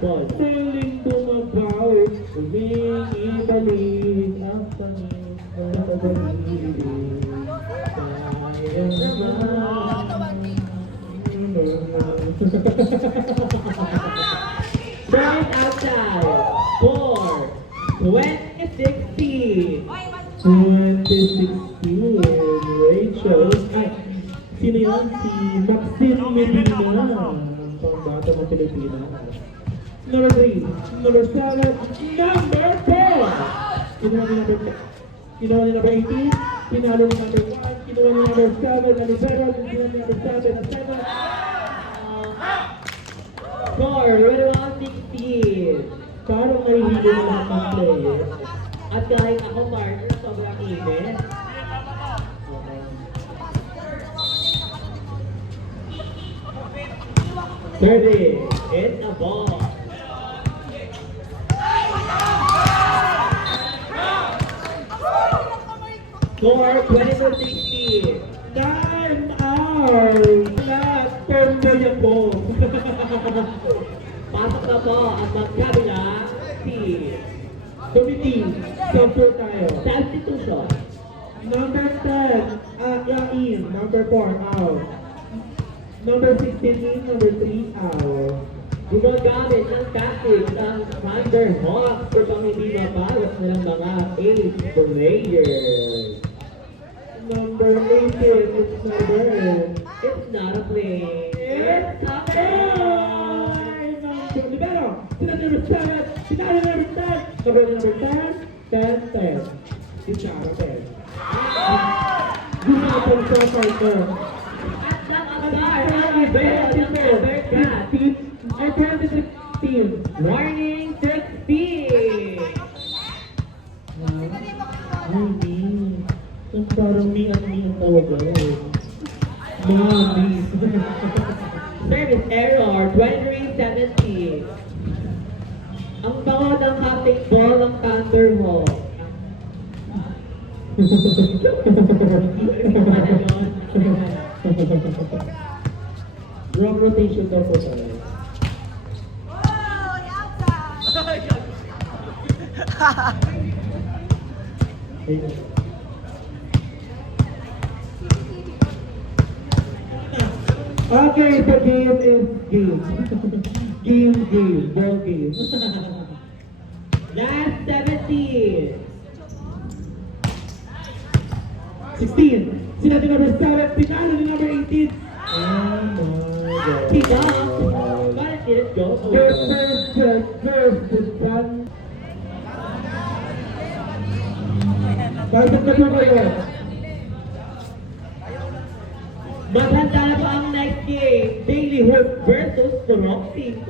ball. Piling tumabaw, umingibalik ang pangin sa pag-ibig. Kaya Right outside. Score 20-16. 2016, Rachel. Sino yan? Si Maxine Medina. Ang pambata ng Pilipinas. Number 3, number 7, number 4. Kinuha ni number 10. Kinuha ni number 18. Pinalo ni number 1. Kinuha ni number 7. Na libero. Kinuha ni number 7 na 7. Score 21-16. Parang may hilo na mga player. At kahit ako partner, sobrang init. Service, it's a ball. Score 22-16. Time out! Flat! Turbo niya po! Pasok na po ang magkabilang team. Committee, sampo tayo. Substitution. Number 10, in. Number 4, out. Number 16 in, number 3 out. Gumagamit ng tactics ang Thunderhawks upang hindi mapalos ng mga ace players. Number 18, it's number. It's not a play. It's a Ay! Number, libero! Sila number 7, sinalo number 10. Number 10, 10. Si Chara 10. Gumapon sa partner. At nakasar ang Ibero ng Thundercats. Ay, 2016. Warning 16. Mami. Yung parang mi ang tawagan. Mami. Service error 23-14. 17. Ang bango ng cutting ball ng Thunder mo. Wrong rotation daw po tayo. Okay, the game is game. Game, ball game. Last 17. 16. Sinabi number 7, pinalo ni number 18. Oh my God. Pick up. But it didn't go. First is done. Bakit na kayo? Maghanda na pa ang next game. Daily Hope versus Turok 5.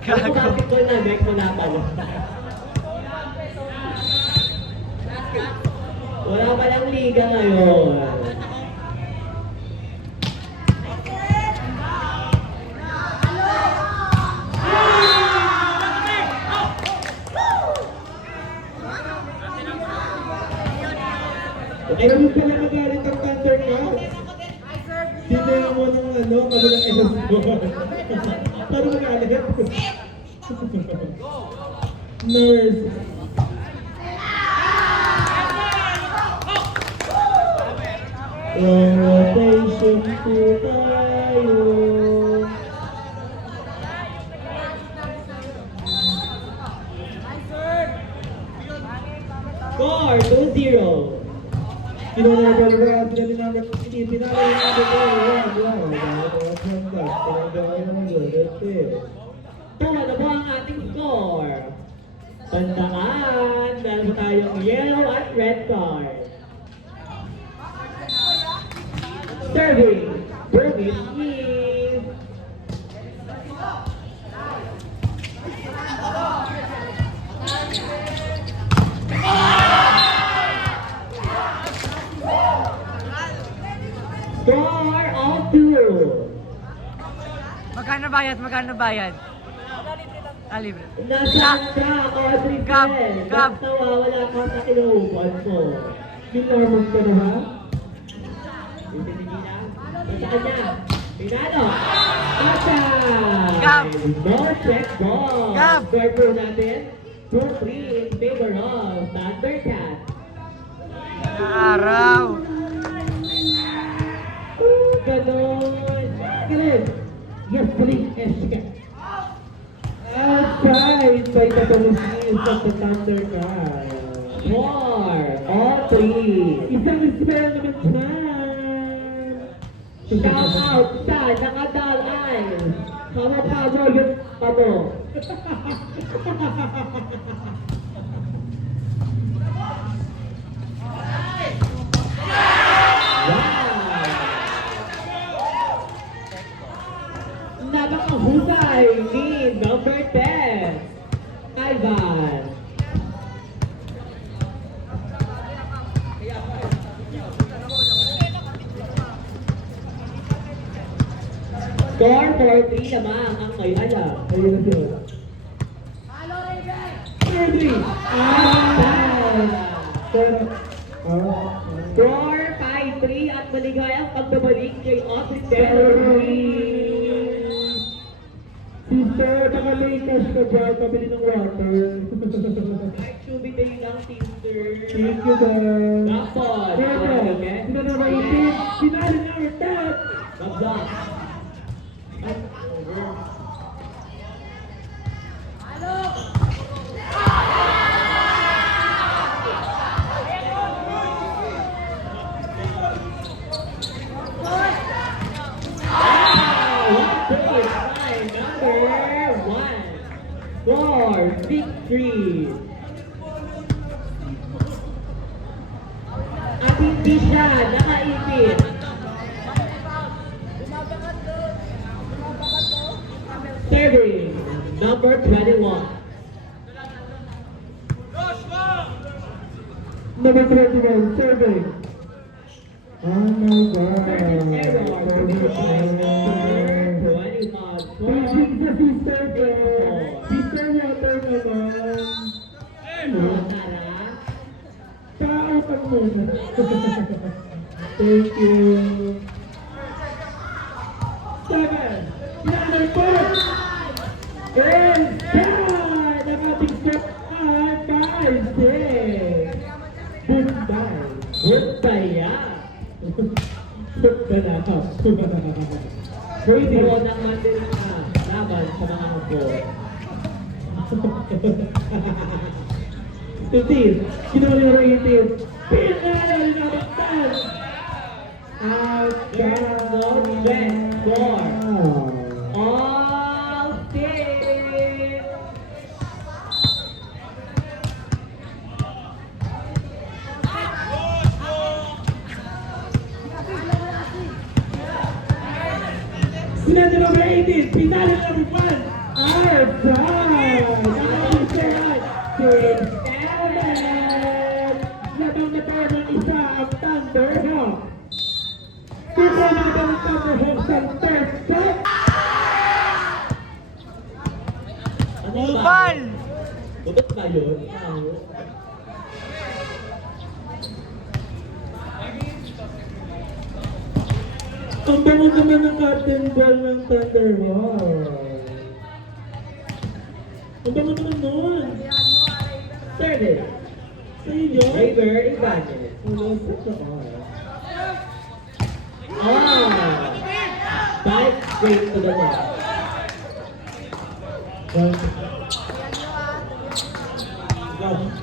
Ako basketball na, Bex, wala pala. Wala palang liga ngayon. Ay, huwag ka na magalit ang Thunder ka. Tinayo mo ng kabilang SS mo. Para magalit. Nurse. Rotation po tayo. Score 2-0. Pinanabal ka, pinanabal ka, Ito na po ang ating score. Tandaan, dahil po tayong yellow at red card. Serving, Burmese Smith. Score of 2. Magkano bayad? Magkano bayad? Libre. Nasaan ka, Audrey Gab, Bell? Gab. Ba't nawawala ka sa kinuupan mo? Kinamot ka na ha? Hindi na. Nasaan niya? Pinano? Gab. No check ball. Gab. Score po natin. 2-3 in favor of Thundercats. Araw. Ganon. Ganon. Yes, please, Eshka. Outside by the policies of the Thunder Car. 4-3. Isang spell naman dyan. Shout out sa nakadal ay kamu-kamu yung kamo. Napakahusay ni number 10, Ivan. Score 4-3 naman ang may alam. Ayun na siya. Thirdly. Score 5-3 at maligayang pagbabalik kay Audrey Bellery. Sister, naka-latest ka dyan, pabili ng water. Ay, chubitay lang, sister. Thank you, guys. Tapos, Pero, okay? sino na maitin? Sinali na ulit! Babla. Score 6-3. At hindi siya nakaipit. Serving number 21. Number 21, survey. Oh my God. Error. Service error. 21. sa sister ko. Sister water naman. Ano, Tara? Tao ka muna. Thank you. 7. Pinanay po. And God! Ang ating step ay 5, 6. Goodbye. Goodbye, yeah. Goodbye na. Wait, Ito naman din na laban sa mga habo. 15. Kinuha ni number 18. Pinanay ni number 10. At There's no defense for all six. Pinanay ni number 18. Pinanay ni number 1. Our God! Ang ating 6-7. Labang na tayo ng isa ang Thunderhawk. Kukuha na ba ng Thunderhawk sa third set? Ano ba? Upal! Bubot ba yun? Ang bango naman ng curtain ball ng Thunderhawk. Ang bango naman nun. Service. Sa inyo? River Ibanez. Wala sa saka. Five straight to the net.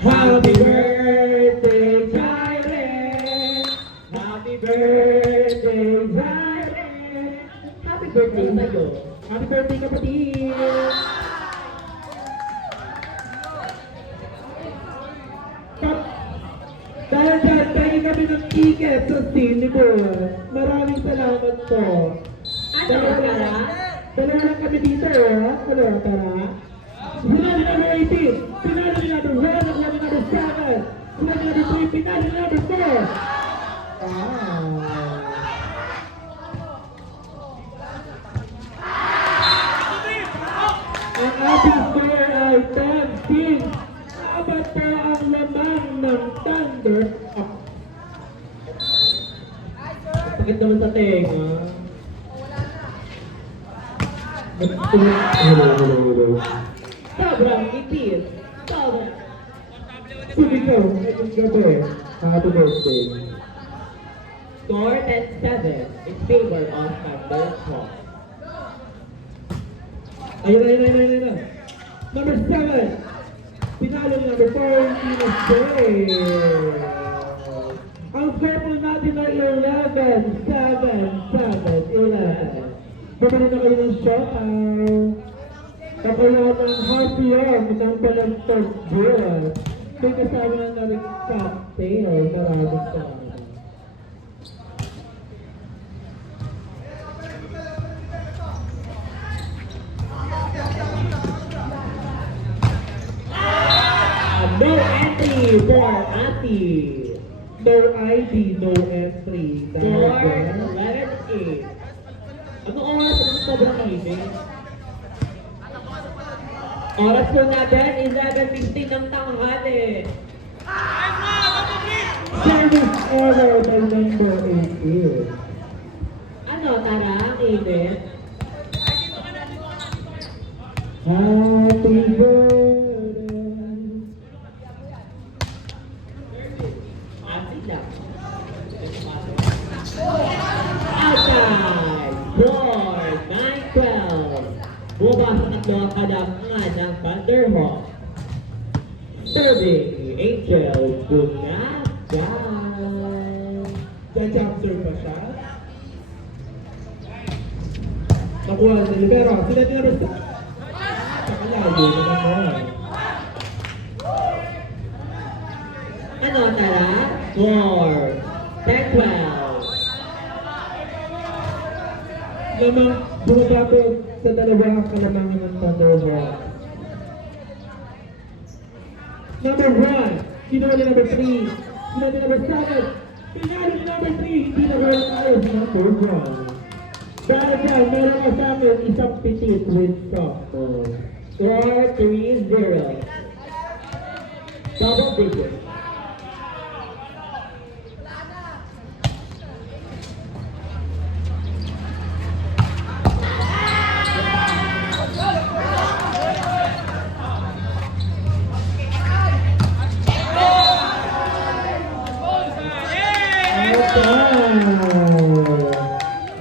Happy birthday, Kylie! Happy birthday, Riley! Happy birthday sa'yo. Happy birthday, kapatid! Dahil dyan, tayo kami ng ticket sa Cinebus. Maraming salamat po. Ano, Tara? Dalawa lang kami dito, Ano, Tara? Pinali number 18, pinali number 1, nakuha ni number 7, pinali number 3, pinali number 4. Ang ating score ay 10-6. Apat po ang lamang ng Thunder. Sakit naman sa tenga. Sobrang ipis. Sobrang. Sumikaw, ngayong gabi. Happy birthday. Score 10-7 in favor of Thunderhawk. Ayun. Number 7. Pinalo ni number 4, Tina Day. Ang score po natin ay 11. Bumili na kayo ng shoutout. Kapalaw ng happy yun ng Palantog Jewel. May kasama na rin cocktail. Maraming salamat. No entry for Ati. No ID, no entry. Score 11-8. Ano oras ang sobrang init? Oras po natin, 11:15 ng tanghali. Service error by number 18. Ano, Tara? Ang init? Happy birthday. Ati lang. Outside! Score 9-12. Buba sa tatlo ang kadapangan ng Thunderhawk. Serving Angel Bungagan. Jump serve pa siya. Nakuha sa libero. Sila din naman sa... Sakalayo naman mo. Ano, Tara? Score 10-12. Lamang bumaba sa dalawang kalamangan ng Thunderhawk. Number 1, kinuha ni number 3, kinuha ni number 7, pinali ni number 3, hindi na wala tayo sa number 1. Dahil dyan, meron ka sa amin isang pitit with softball. Score 3-0. Double digits.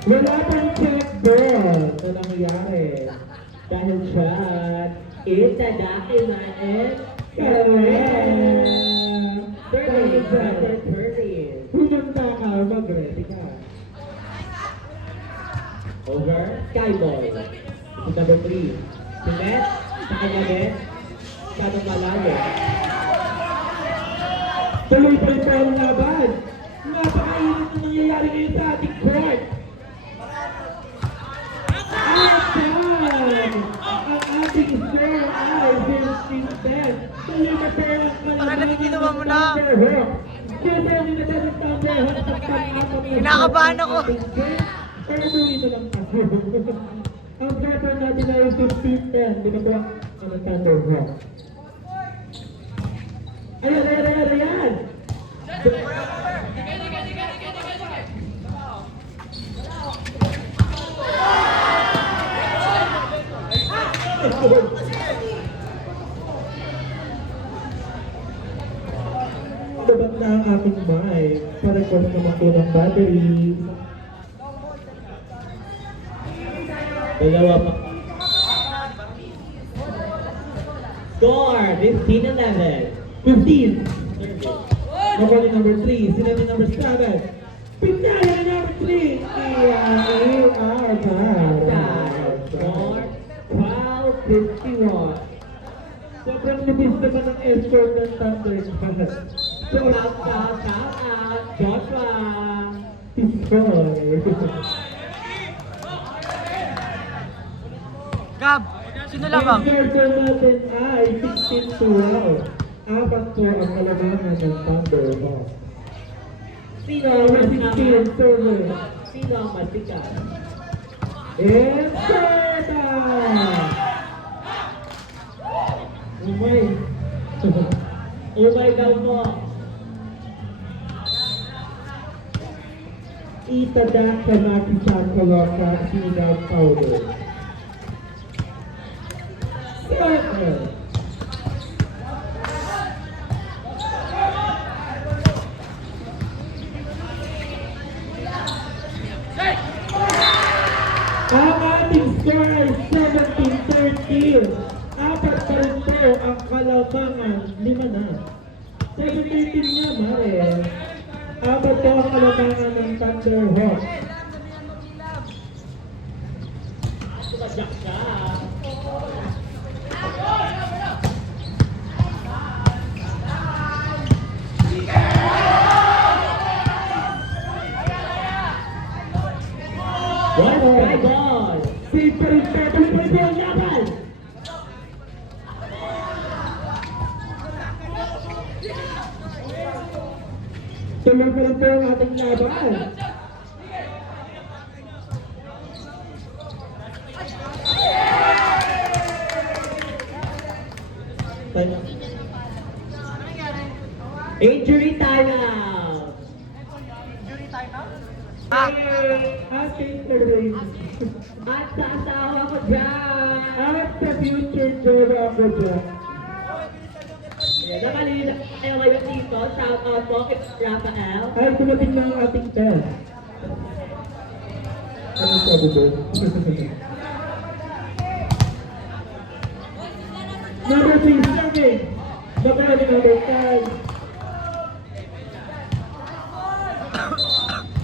Wala pang check ball na nangyari. Dahil shot is the document and Correct! Turning brother turning. Pumunta ka, mag-ready ka. Over. Skyboy. This is number 3. Simet. Nakagalit. Masyadong malayo. Tuloy-tuloy pa ang laban. Napakainit na nangyayari ngayon sa ating court. At ang ating sir ay Vincent Tess. Tuloy na pa ang Bakit nagkikinuha mo na? Kinakabahan ako. Pero tuloy na lang tayo. Ang driver natin ay 15-10. Di ba ba? Ang Thunderhawk. Ayan! Dapat na ang aking mic para ko naman po ng battery. Dalawa pa. Score 15-11. 15. Nakuha number 3. Sila ni number 7. Pinaya ni number 3. Score 12-51. Sobrang lubis naman ang escort ng Thunder. Shout out, Joshua. Pistoy. Gab, sino lamang? Ang score natin ay 16-12. Apat po ang kalamangan ng Thunder. Sino ang Number 16, server. Sino ang masikat? And Serta! Umay. Umay daw mo. Itadak ka natin sa kaloka peanut powder. Serta! Ang ating score ay 17-13. Apat pa rin po ang kalamangan. 5 na. 17-13 nga, Mare. Apat po ang kalamangan ng Thunderhawk. Sumadyak ka. One strike ball. Save pa rin po. Tuloy pa rin po ang laban. Tuloy pa rin po ang ating laban. Time. Injury timeout. Ating arrange. At sa asawa ko dyan. At sa future jowa ko dyan. Nakalina kayo ngayon dito. Shout out po kay Rafael. Ay, tumating na ang ating test. Ano sabi doon? Number 3, serving. Number 5.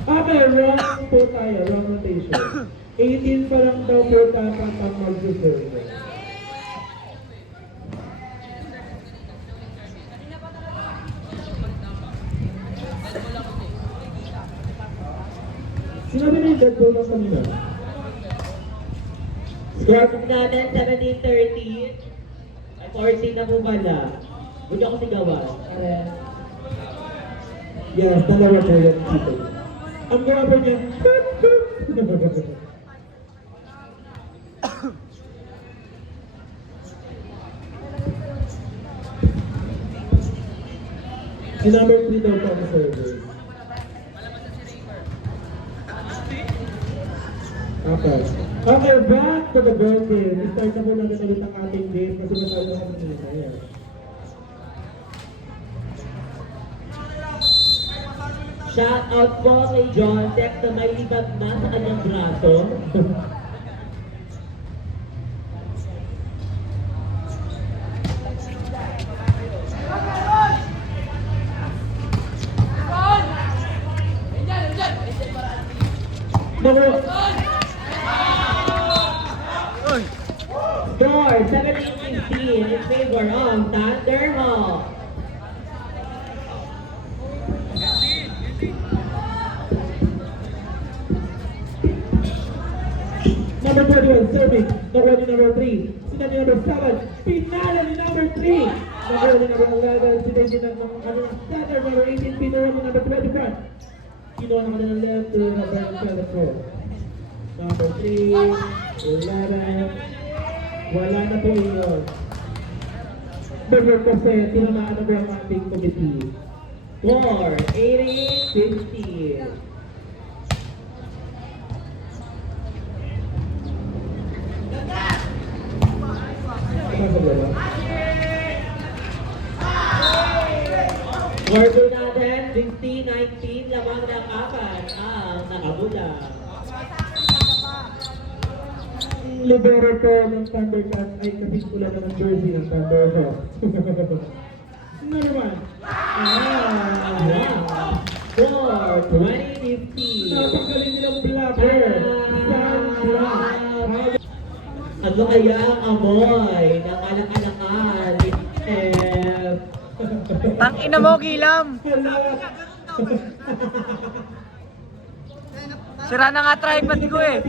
Okay, wrong po tayo. Wrong rotation. 18 pa lang daw po dapat ang mag-serve. Sinabi na yung dead ball na kanina. Score po natin 17-13. Ay, 14 na po pala. Huwag ako sigawan. Yes, dalawa po yan dito. Ang grabe niya. Si number 3 daw po ang server. Okay. Okay, back to the ball game. I-start na po natin ulit ang ating game kasi masyado na kami nila. Ayan. Shout out po kay John Tech na may libat na sa kanyang braso. Number Score 17-15 in favor of Thunderhawks. number 21, serving. Nahuli number 3. Sinabi number 7. Pinala ni number 3. Nahuli number 11. Sinabi ng kanilang center. Number 18. Pinala ni number 25. Kinuha ng kanilang left to number 24. Number 3. 11. Wala na po yun. Number kasi tinamaan na po ang ating committee. Score 18-15. Ano sa dalawa? Score po natin 15-19 lamang ng apat ang nakabulang. Libero po ng Thundercats ay kapit pula na ng jersey ng Thunderhawks. Ano naman? Wow! Score 20-15. Napagaling nilang blabber. Isang black. Ano kaya ang amoy ng anak-anakan ni F? Tang ina mo, Gilam! Sira na nga tripod ko eh.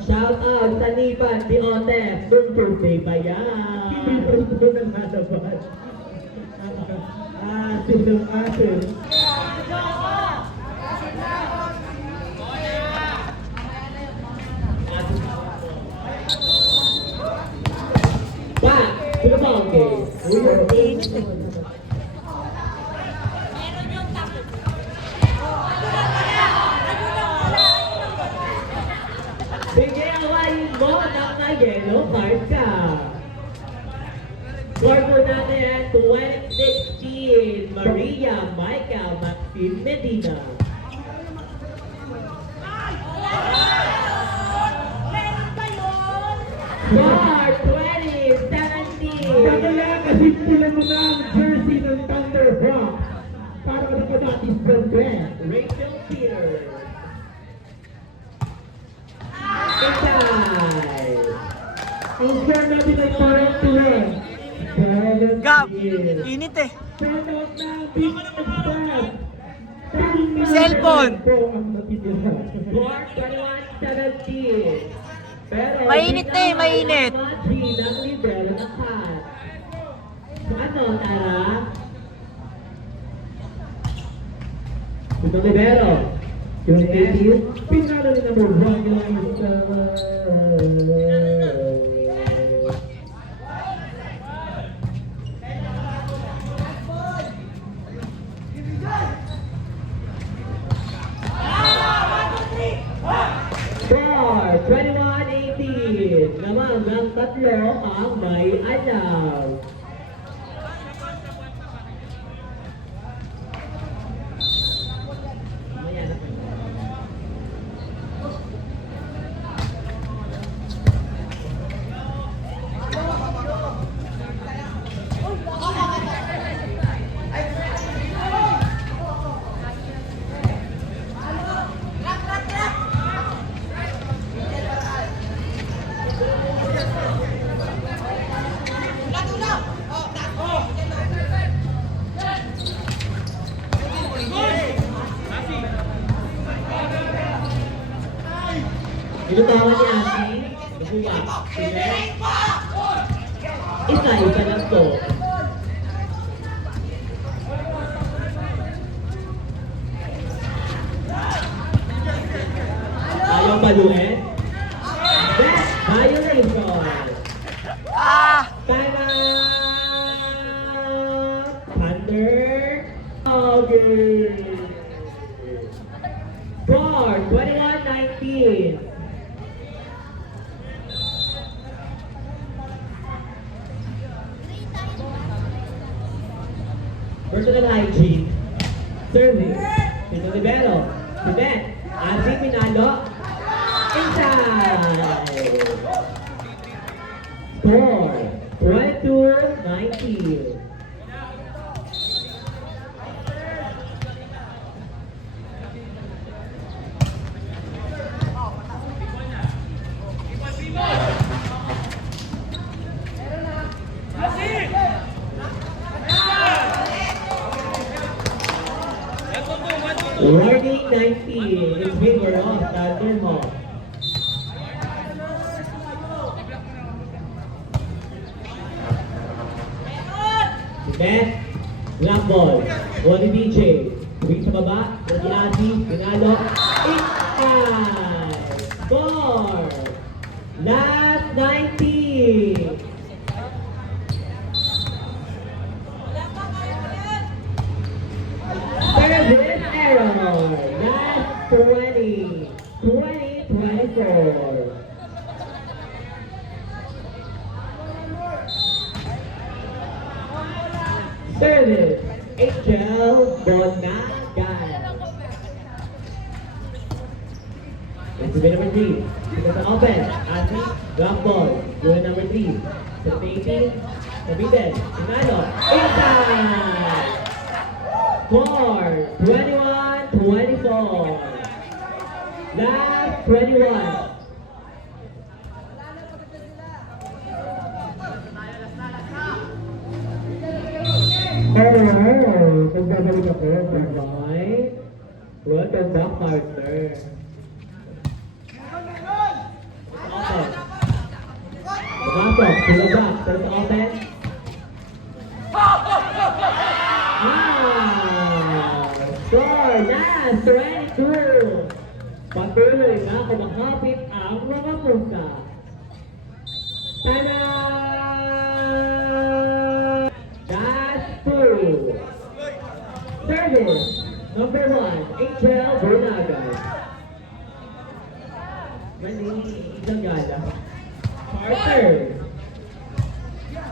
Shout out sa Nipan, di Otef, yung birthday ba yan? Sinong asin? Back to the ball game. We are Bigyan mo ng na-yellow card ka. Score po natin 2016, Maria Michael Maxine Medina. Score 2017. Kaya kasi pula mo na ang jersey ng Thunderhawks para nakadatis from there. Rachel Peters. Ikay. Ang score natin ay parang tuwa. Gab, init eh. Shoutout na Big Express. Cellphone. Po ang natitira. Score 21-17. Pero Mainit na eh, mainit. ng libero ng cut. Ano, Tara? Itong libero. Yung 18, pinalo ni number 1 yung isa. Score 21-18. Naman ng tatlo ang may alam. Inutawan ni Ate, nakuha. Sige. Isa lang to. Ayaw baluhin? Best violation. Ah! Time out! Serving. Sino libero? Si Ben. Ati Pinalo. Inside. Score. 22-19. Warning 19 in favor of Thunder Hawks. Net, black ball. Wally DJ. Tuwing sa baba. Wally Ati. Pinalo. Inside. Score. Last 19. Service error. Last 20. 20-24. Service, Angel Bonagan. Let's do number 3. Because the offense, Ati, drop ball. Doing number 3. So, Baby, Davides, Pinalo, inside! Score, 21-24. Last 21. Oh, pagkabalik ako. Alright. Welcome back, partner. Offense. Pumasok, tulabak, pero sa offense. Score, last 22. Patuloy na kumakapit ang mga pusa. Time out! That's 2. Service, number 1, Angel Bernaga. Mali, isang gala. Carter.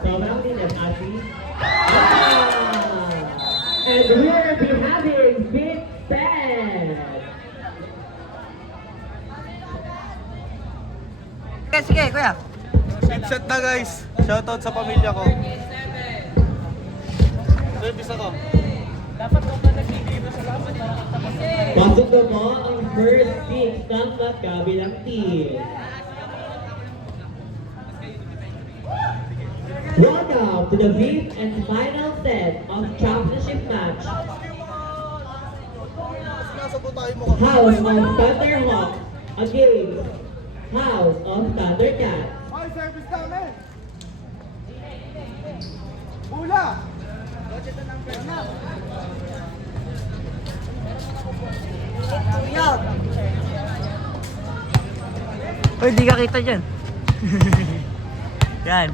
Sobrang linis, Ati. And we'll be having Big Ben. Sige, kuya. Set na guys. Shoutout sa pamilya ko. Service ako. Pasok na mo ang first pick ng magkabilang team. Welcome to the fifth and final set of championship match. Sinasabutain mo ka. House of Thunderhawks against House of Thundercats. Ay, service namin! Bula! Uy, di ka kita dyan. Yan.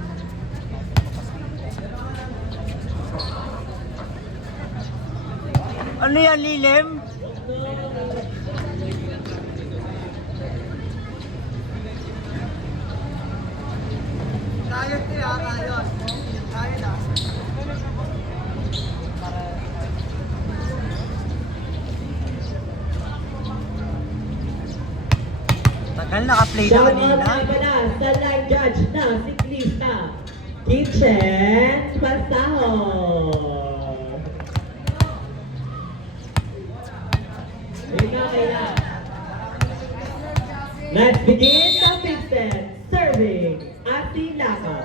Ano yan, lilim? Kayot niya, kayot. Kayot na. Tagal, naka-play na Shout out kanina. nga pala sa live judge na siklista, Kitchen Pasahon. Kaya. Let's begin the fifth set. Serving, Ati Laka.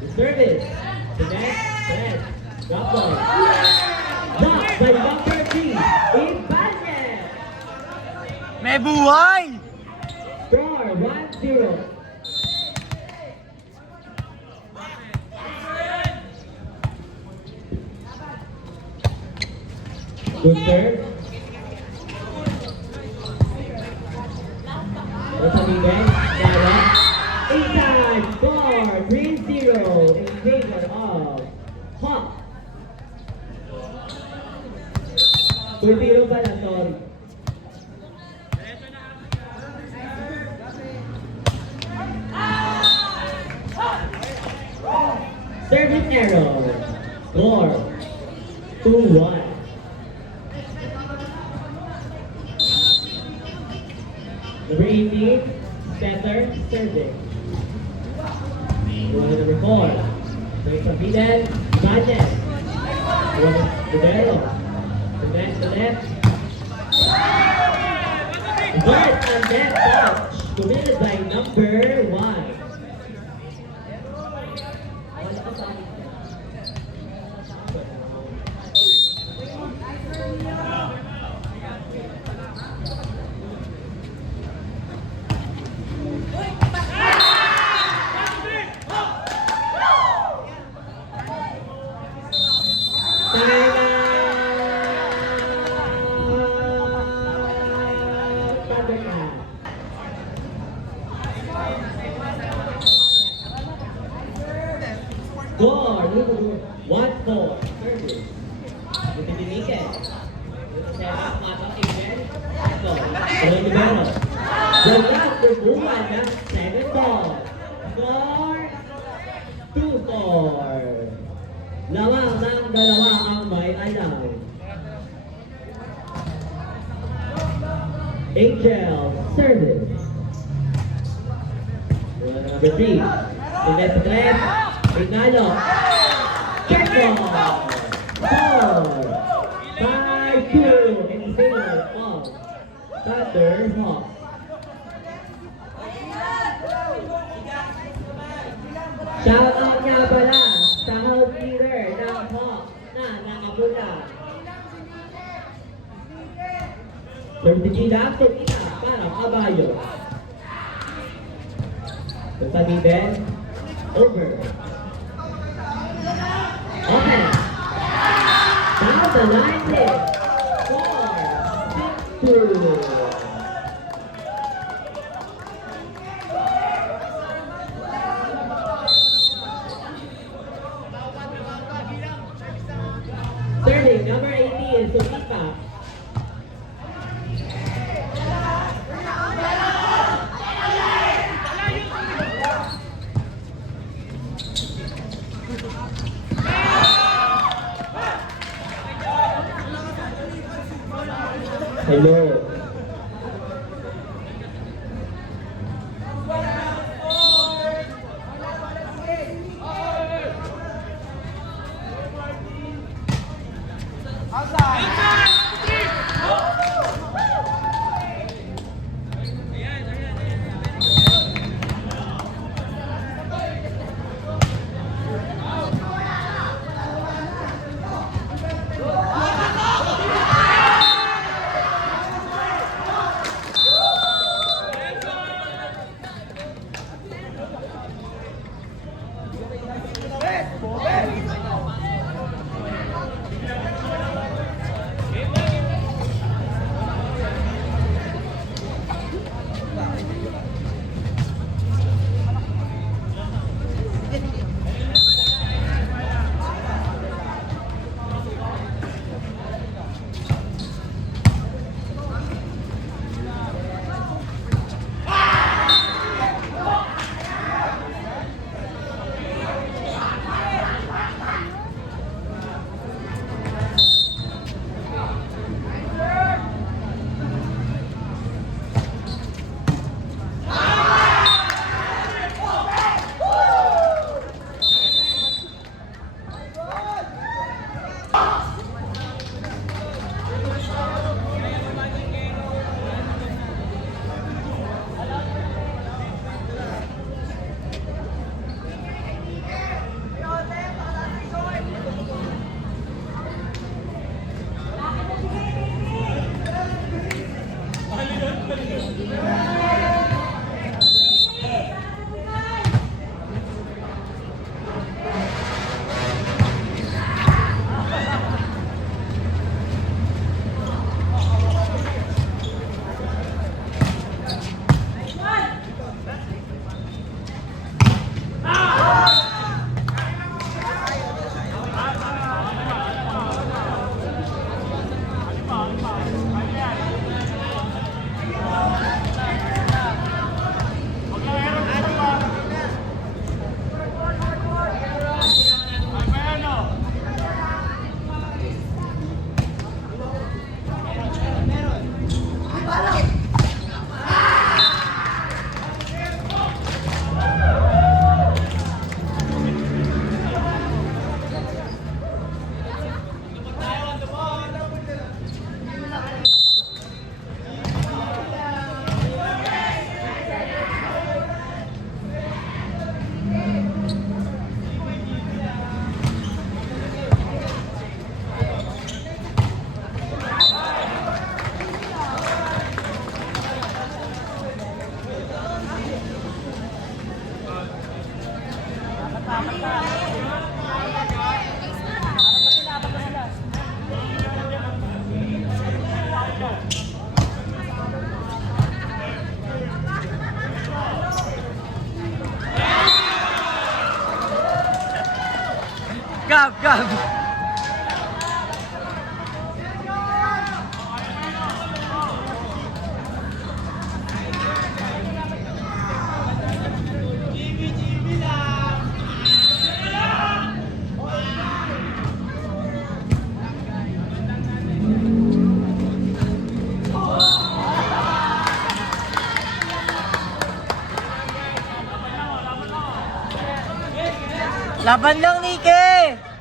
The service, the net, drop ball. Drop by number 3, Ibanez. May buhay! Score 1-0. Good serve. Rodriguez, Dara. Inside, score 3-0 in favor of Hawk. 2-0 pala, sorry. Service error. Score 2-1. Number 18, Spencer serving. Going to number 4. Going from Fidel, Ibanez. Going to Rivero. The man to the left. Guard on that touch. Committed by number 1. Score! 1-4. Service. With the weekend. Seven matang Angel. Go. Rivero. The last buwan na 7 ball. Score 2-4. Lamang ng dalawa ang may alaw. Angel service. Number 3. In that left. Rinaldo. Check ball. 4-5-2 in favor of Thunderhawks. Shoutout nga pala sa house leader ng Hawks na nakapula. Sertigila, Sertigila para Kabayo. Pagpabibel, over. Okay. Now the line is 4-6-2. Serving number 18, Sumipa. Hello. lang. Laban lang, Nike!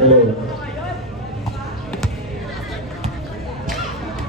Hello.